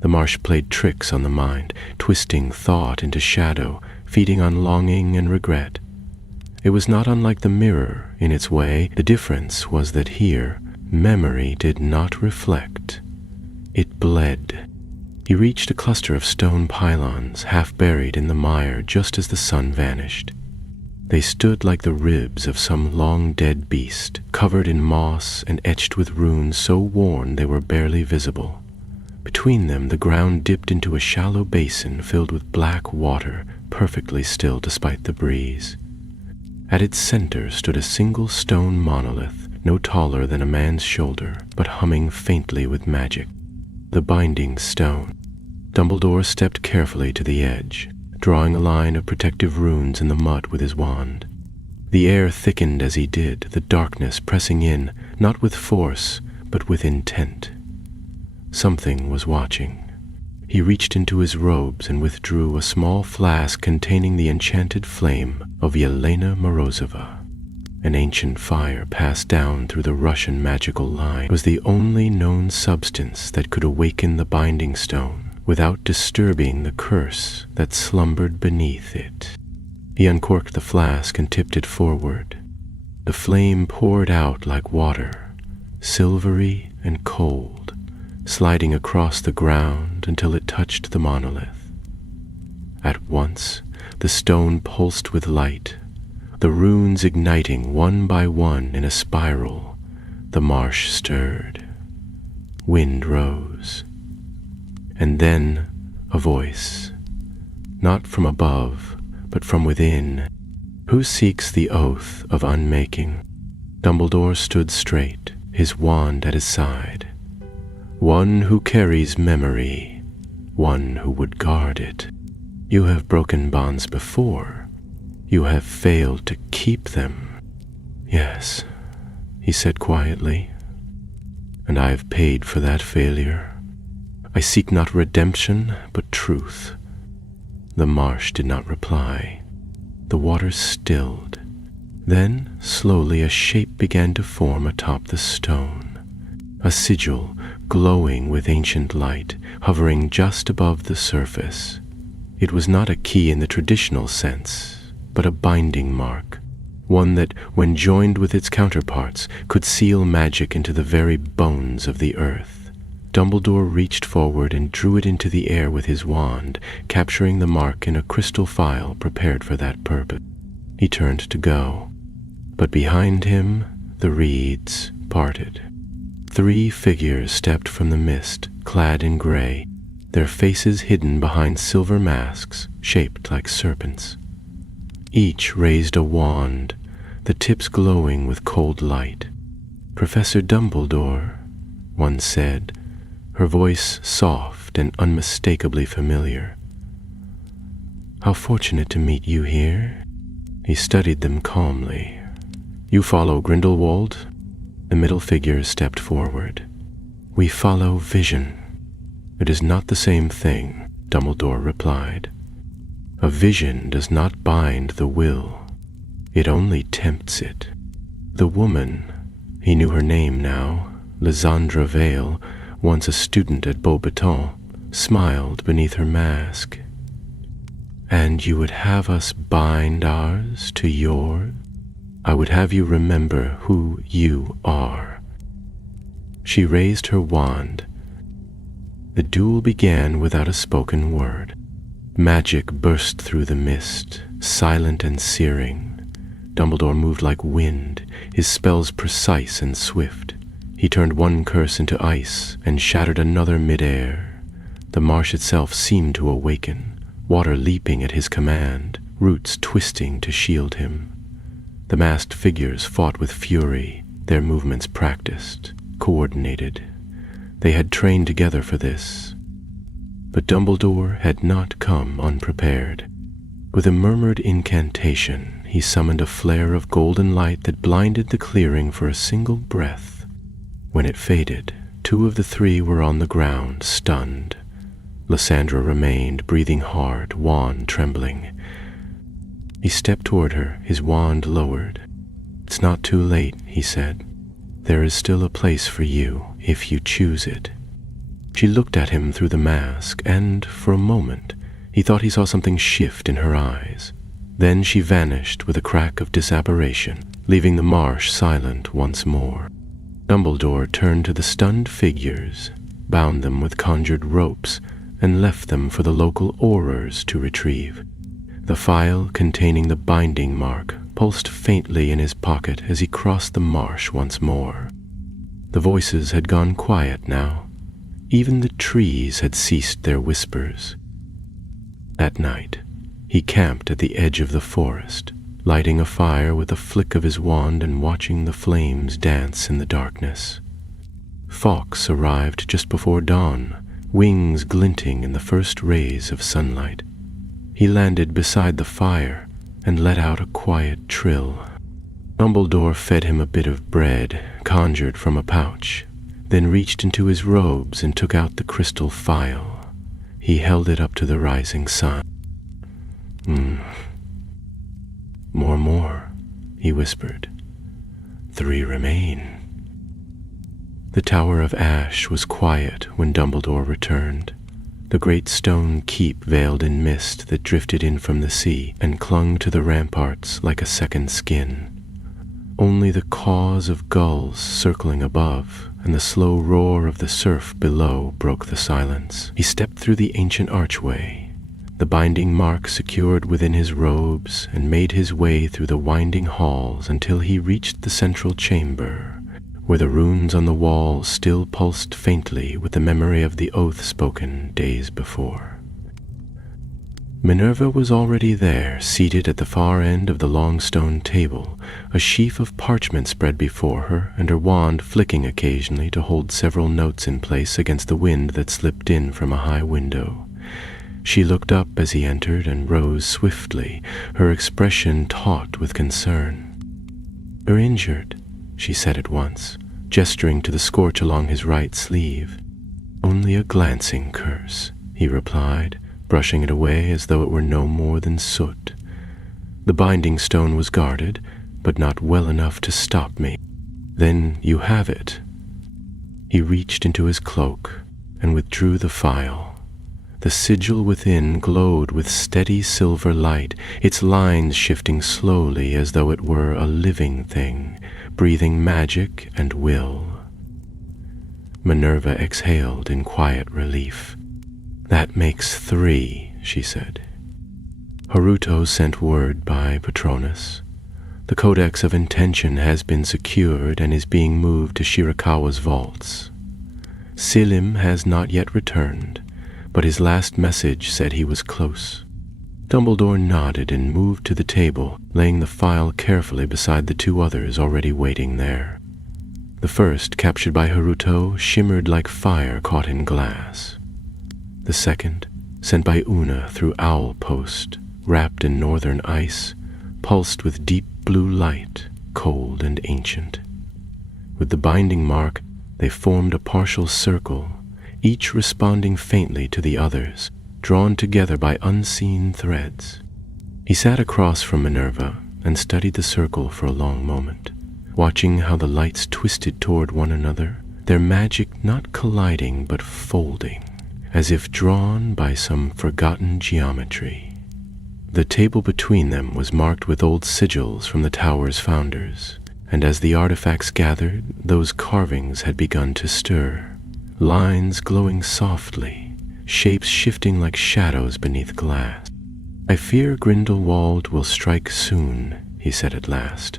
The marsh played tricks on the mind, twisting thought into shadow, feeding on longing and regret. It was not unlike the mirror in its way. The difference was that here, memory did not reflect. It bled. He reached a cluster of stone pylons, half buried in the mire just as the sun vanished. They stood like the ribs of some long-dead beast, covered in moss and etched with runes so worn they were barely visible. Between them, the ground dipped into a shallow basin filled with black water, perfectly still despite the breeze. At its center stood a single stone monolith, no taller than a man's shoulder, but humming faintly with magic. The Binding Stone. Dumbledore stepped carefully to the edge, drawing a line of protective runes in the mud with his wand. The air thickened as he did, the darkness pressing in, not with force, but with intent. Something was watching. He reached into his robes and withdrew a small flask containing the enchanted flame of Yelena Morozova. An ancient fire passed down through the Russian magical line. It was the only known substance that could awaken the Binding Stone without disturbing the curse that slumbered beneath it. He uncorked the flask and tipped it forward. The flame poured out like water, silvery and cold, sliding across the ground until it touched the monolith. At once, the stone pulsed with light, the runes igniting one by one in a spiral. The marsh stirred. Wind rose. And then a voice, not from above, but from within. Who seeks the oath of unmaking? Dumbledore stood straight, his wand at his side. One who carries memory, one who would guard it. You have broken bonds before. You have failed to keep them. Yes, he said quietly, and I have paid for that failure. I seek not redemption, but truth. The marsh did not reply. The waters stilled. Then, slowly, a shape began to form atop the stone. A sigil, glowing with ancient light, hovering just above the surface. It was not a key in the traditional sense, but a binding mark, one that, when joined with its counterparts, could seal magic into the very bones of the earth. Dumbledore reached forward and drew it into the air with his wand, capturing the mark in a crystal phial prepared for that purpose. He turned to go, but behind him the reeds parted. 3 figures stepped from the mist, clad in gray, their faces hidden behind silver masks shaped like serpents. Each raised a wand, the tips glowing with cold light. "Professor Dumbledore," one said, her voice soft and unmistakably familiar. "How fortunate to meet you here." He studied them calmly. "You follow Grindelwald?" The middle figure stepped forward. "We follow vision." "It is not the same thing," Dumbledore replied. "A vision does not bind the will. It only tempts it." The woman, he knew her name now, Lysandra Vale, once a student at Beauxbatons, smiled beneath her mask. "And you would have us bind ours to yours? I would have you remember who you are." She raised her wand. The duel began without a spoken word. Magic burst through the mist, silent and searing. Dumbledore moved like wind, his spells precise and swift. He turned one curse into ice and shattered another mid-air. The marsh itself seemed to awaken, water leaping at his command, roots twisting to shield him. The masked figures fought with fury, their movements practiced, coordinated. They had trained together for this. But Dumbledore had not come unprepared. With a murmured incantation, he summoned a flare of golden light that blinded the clearing for a single breath. When it faded, 2 of the 3 were on the ground, stunned. Lysandra remained, breathing hard, wand trembling. He stepped toward her, his wand lowered. "It's not too late," he said. "There is still a place for you, if you choose it." She looked at him through the mask, and, for a moment, he thought he saw something shift in her eyes. Then she vanished with a crack of disapparation, leaving the marsh silent once more. Dumbledore turned to the stunned figures, bound them with conjured ropes, and left them for the local aurors to retrieve. The phial containing the binding mark pulsed faintly in his pocket as he crossed the marsh once more. The voices had gone quiet now. Even the trees had ceased their whispers. At night, he camped at the edge of the forest, lighting a fire with a flick of his wand and watching the flames dance in the darkness. Fawkes arrived just before dawn, wings glinting in the first rays of sunlight. He landed beside the fire and let out a quiet trill. Dumbledore fed him a bit of bread, conjured from a pouch, then reached into his robes and took out the crystal phial. He held it up to the rising sun. More, he whispered. 3 remain." The Tower of Ash was quiet when Dumbledore returned. the great stone keep veiled in mist that drifted in from the sea and clung to the ramparts like a second skin. Only the caws of gulls circling above and the slow roar of the surf below broke the silence. He stepped through the ancient archway, the binding mark secured within his robes, and made his way through the winding halls until he reached the central chamber, where the runes on the walls still pulsed faintly with the memory of the oath spoken days before. Minerva was already there, seated at the far end of the long stone table, a sheaf of parchment spread before her, and her wand flicking occasionally to hold several notes in place against the wind that slipped in from a high window. She looked up as he entered and rose swiftly, her expression taut with concern. "You're injured," she said at once, gesturing to the scorch along his right sleeve. "Only a glancing curse," he replied, brushing it away as though it were no more than soot. "The binding stone was guarded, but not well enough to stop me." "Then you have it." He reached into his cloak and withdrew the phial. The sigil within glowed with steady silver light, its lines shifting slowly as though it were a living thing, breathing magic and will. Minerva exhaled in quiet relief. "That makes 3, she said. Haruto sent word by Patronus. The Codex of Intention has been secured and is being moved to Shirakawa's vaults. Selim has not yet returned, but his last message said he was close. Dumbledore nodded and moved to the table, laying the phial carefully beside the 2 others already waiting there. The first, captured by Haruto, shimmered like fire caught in glass. The second, sent by Una through Owl Post, wrapped in northern ice, pulsed with deep blue light, cold and ancient. With the binding mark, they formed a partial circle, each responding faintly to the others, drawn together by unseen threads. He sat across from Minerva and studied the circle for a long moment, watching how the lights twisted toward one another, their magic not colliding but folding, as if drawn by some forgotten geometry. The table between them was marked with old sigils from the tower's founders, and as the artifacts gathered, those carvings had begun to stir, lines glowing softly, shapes shifting like shadows beneath glass. "I fear Grindelwald will strike soon," he said at last.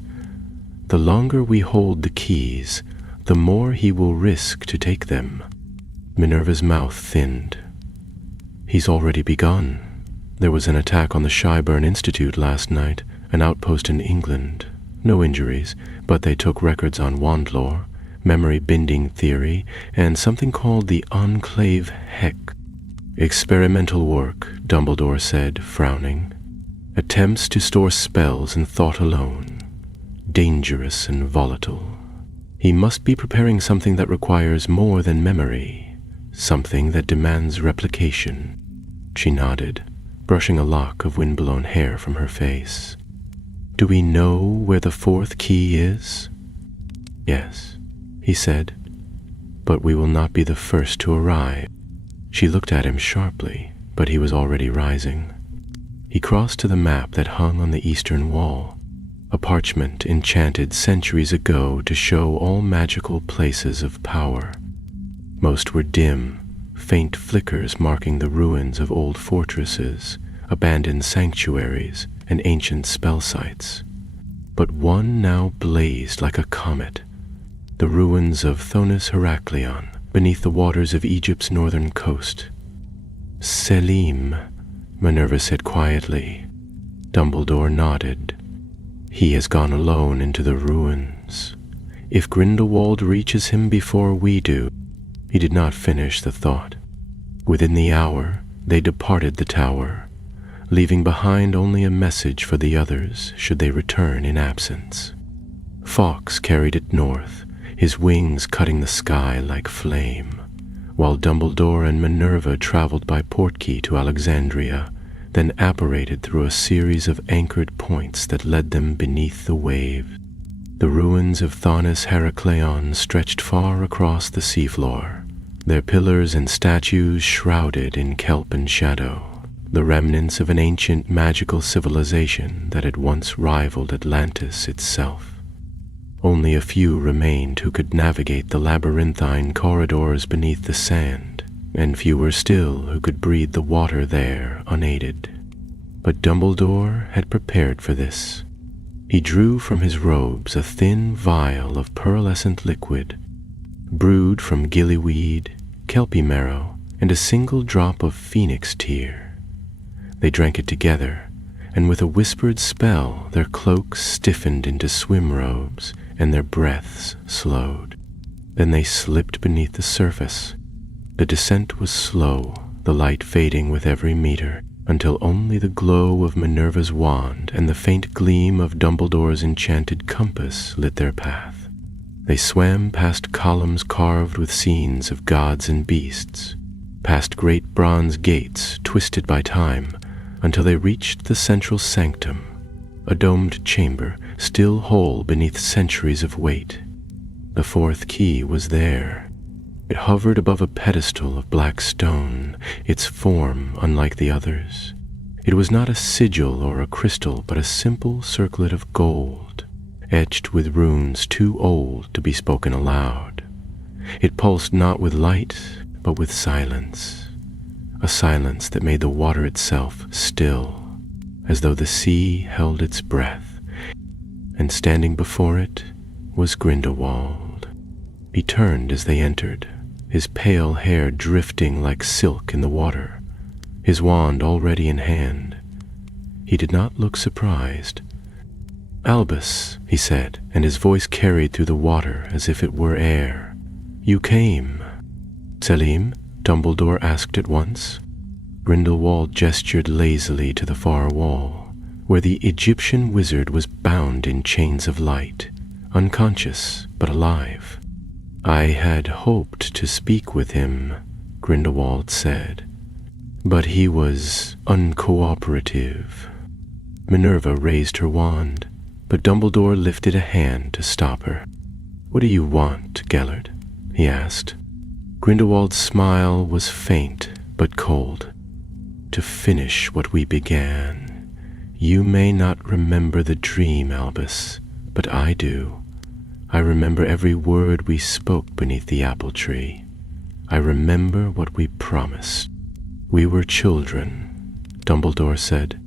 "The longer we hold the keys, the more he will risk to take them." Minerva's mouth thinned. "He's already begun. There was an attack on the Shyburn Institute last night, an outpost in England. No injuries, but they took records on wandlore, memory-binding theory, and something called the Enclave Heck. Experimental work," Dumbledore said, frowning. "Attempts to store spells and thought alone. Dangerous and volatile. He must be preparing something that requires more than memory, something that demands replication." She nodded, brushing a lock of wind-blown hair from her face. "Do we know where the 4th key is?" "Yes," he said, "but we will not be the first to arrive." She looked at him sharply, but he was already rising. He crossed to the map that hung on the eastern wall, a parchment enchanted centuries ago to show all magical places of power. Most were dim, faint flickers marking the ruins of old fortresses, abandoned sanctuaries, and ancient spell sites. But one now blazed like a comet, the ruins of Thonis Heraklion, beneath the waters of Egypt's northern coast. "Selim," Minerva said quietly. Dumbledore nodded. "He has gone alone into the ruins. If Grindelwald reaches him before we do—" He did not finish the thought. Within the hour, they departed the tower, leaving behind only a message for the others should they return in absence. Fawkes carried it north, his wings cutting the sky like flame, while Dumbledore and Minerva traveled by Portkey to Alexandria, then apparated through a series of anchored points that led them beneath the waves. The ruins of Thonis Herakleon stretched far across the seafloor, their pillars and statues shrouded in kelp and shadow, the remnants of an ancient magical civilization that had once rivaled Atlantis itself. Only a few remained who could navigate the labyrinthine corridors beneath the sand, and fewer still who could breathe the water there unaided. But Dumbledore had prepared for this. He drew from his robes a thin vial of pearlescent liquid, brewed from gillyweed, kelpie marrow, and a single drop of phoenix tear. They drank it together, and with a whispered spell their cloaks stiffened into swim robes, and their breaths slowed. Then they slipped beneath the surface. The descent was slow, the light fading with every meter, until only the glow of Minerva's wand and the faint gleam of Dumbledore's enchanted compass lit their path. They swam past columns carved with scenes of gods and beasts, past great bronze gates twisted by time, until they reached the central sanctum, a domed chamber still whole beneath centuries of weight. The fourth key was there. It hovered above a pedestal of black stone, its form unlike the others. It was not a sigil or a crystal, but a simple circlet of gold, etched with runes too old to be spoken aloud. It pulsed not with light, but with silence, a silence that made the water itself still, as though the sea held its breath. And standing before it was Grindelwald. He turned as they entered, his pale hair drifting like silk in the water, his wand already in hand. He did not look surprised. "Albus," he said, and his voice carried through the water as if it were air. "You came." "Selim?" Dumbledore asked at once. Grindelwald gestured lazily to the far wall, where the Egyptian wizard was bound in chains of light, unconscious but alive. "I had hoped to speak with him," Grindelwald said, "but he was uncooperative." Minerva raised her wand, but Dumbledore lifted a hand to stop her. "What do you want, Gellert?" he asked. Grindelwald's smile was faint but cold. "To finish what we began. You may not remember the dream, Albus, but I do. I remember every word we spoke beneath the apple tree. I remember what we promised. We were children," Dumbledore said,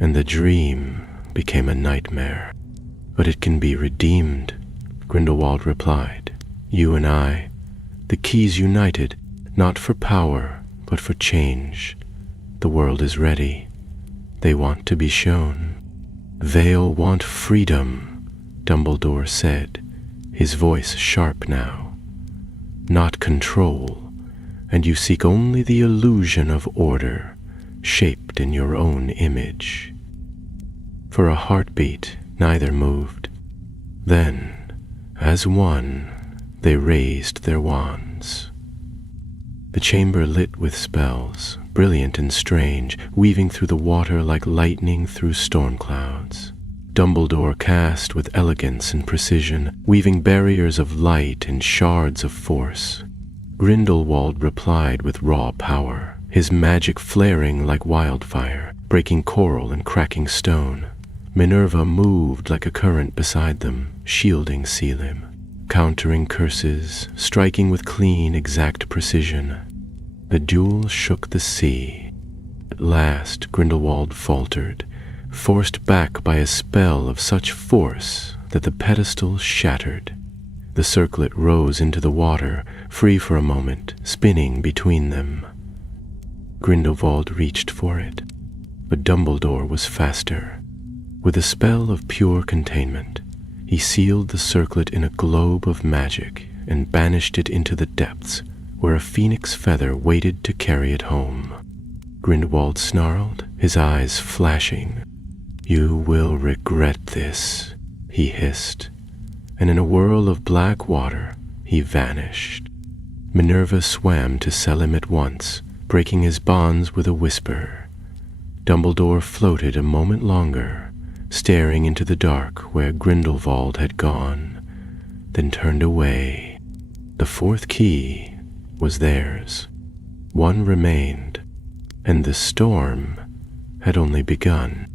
"and the dream became a nightmare. But it can be redeemed," Grindelwald replied. "You and I, the keys united, not for power, but for change. The world is ready. They want to be shown. They'll want freedom," Dumbledore said, his voice sharp now. "Not control, and you seek only the illusion of order, shaped in your own image." For a heartbeat, neither moved. Then, as one, they raised their wands. The chamber lit with spells, brilliant and strange, weaving through the water like lightning through storm clouds. Dumbledore cast with elegance and precision, weaving barriers of light and shards of force. Grindelwald replied with raw power, his magic flaring like wildfire, breaking coral and cracking stone. Minerva moved like a current beside them, shielding Selim, countering curses, striking with clean, exact precision. The duel shook the sea. At last Grindelwald faltered, forced back by a spell of such force that the pedestal shattered. The circlet rose into the water, free for a moment, spinning between them. Grindelwald reached for it, but Dumbledore was faster. With a spell of pure containment, he sealed the circlet in a globe of magic and banished it into the depths, where a phoenix feather waited to carry it home. Grindelwald snarled, his eyes flashing. "You will regret this," he hissed, and in a whirl of black water, he vanished. Minerva swam to Selim at once, breaking his bonds with a whisper. Dumbledore floated a moment longer, staring into the dark where Grindelwald had gone, then turned away. The fourth key was theirs. One remained, and the storm had only begun.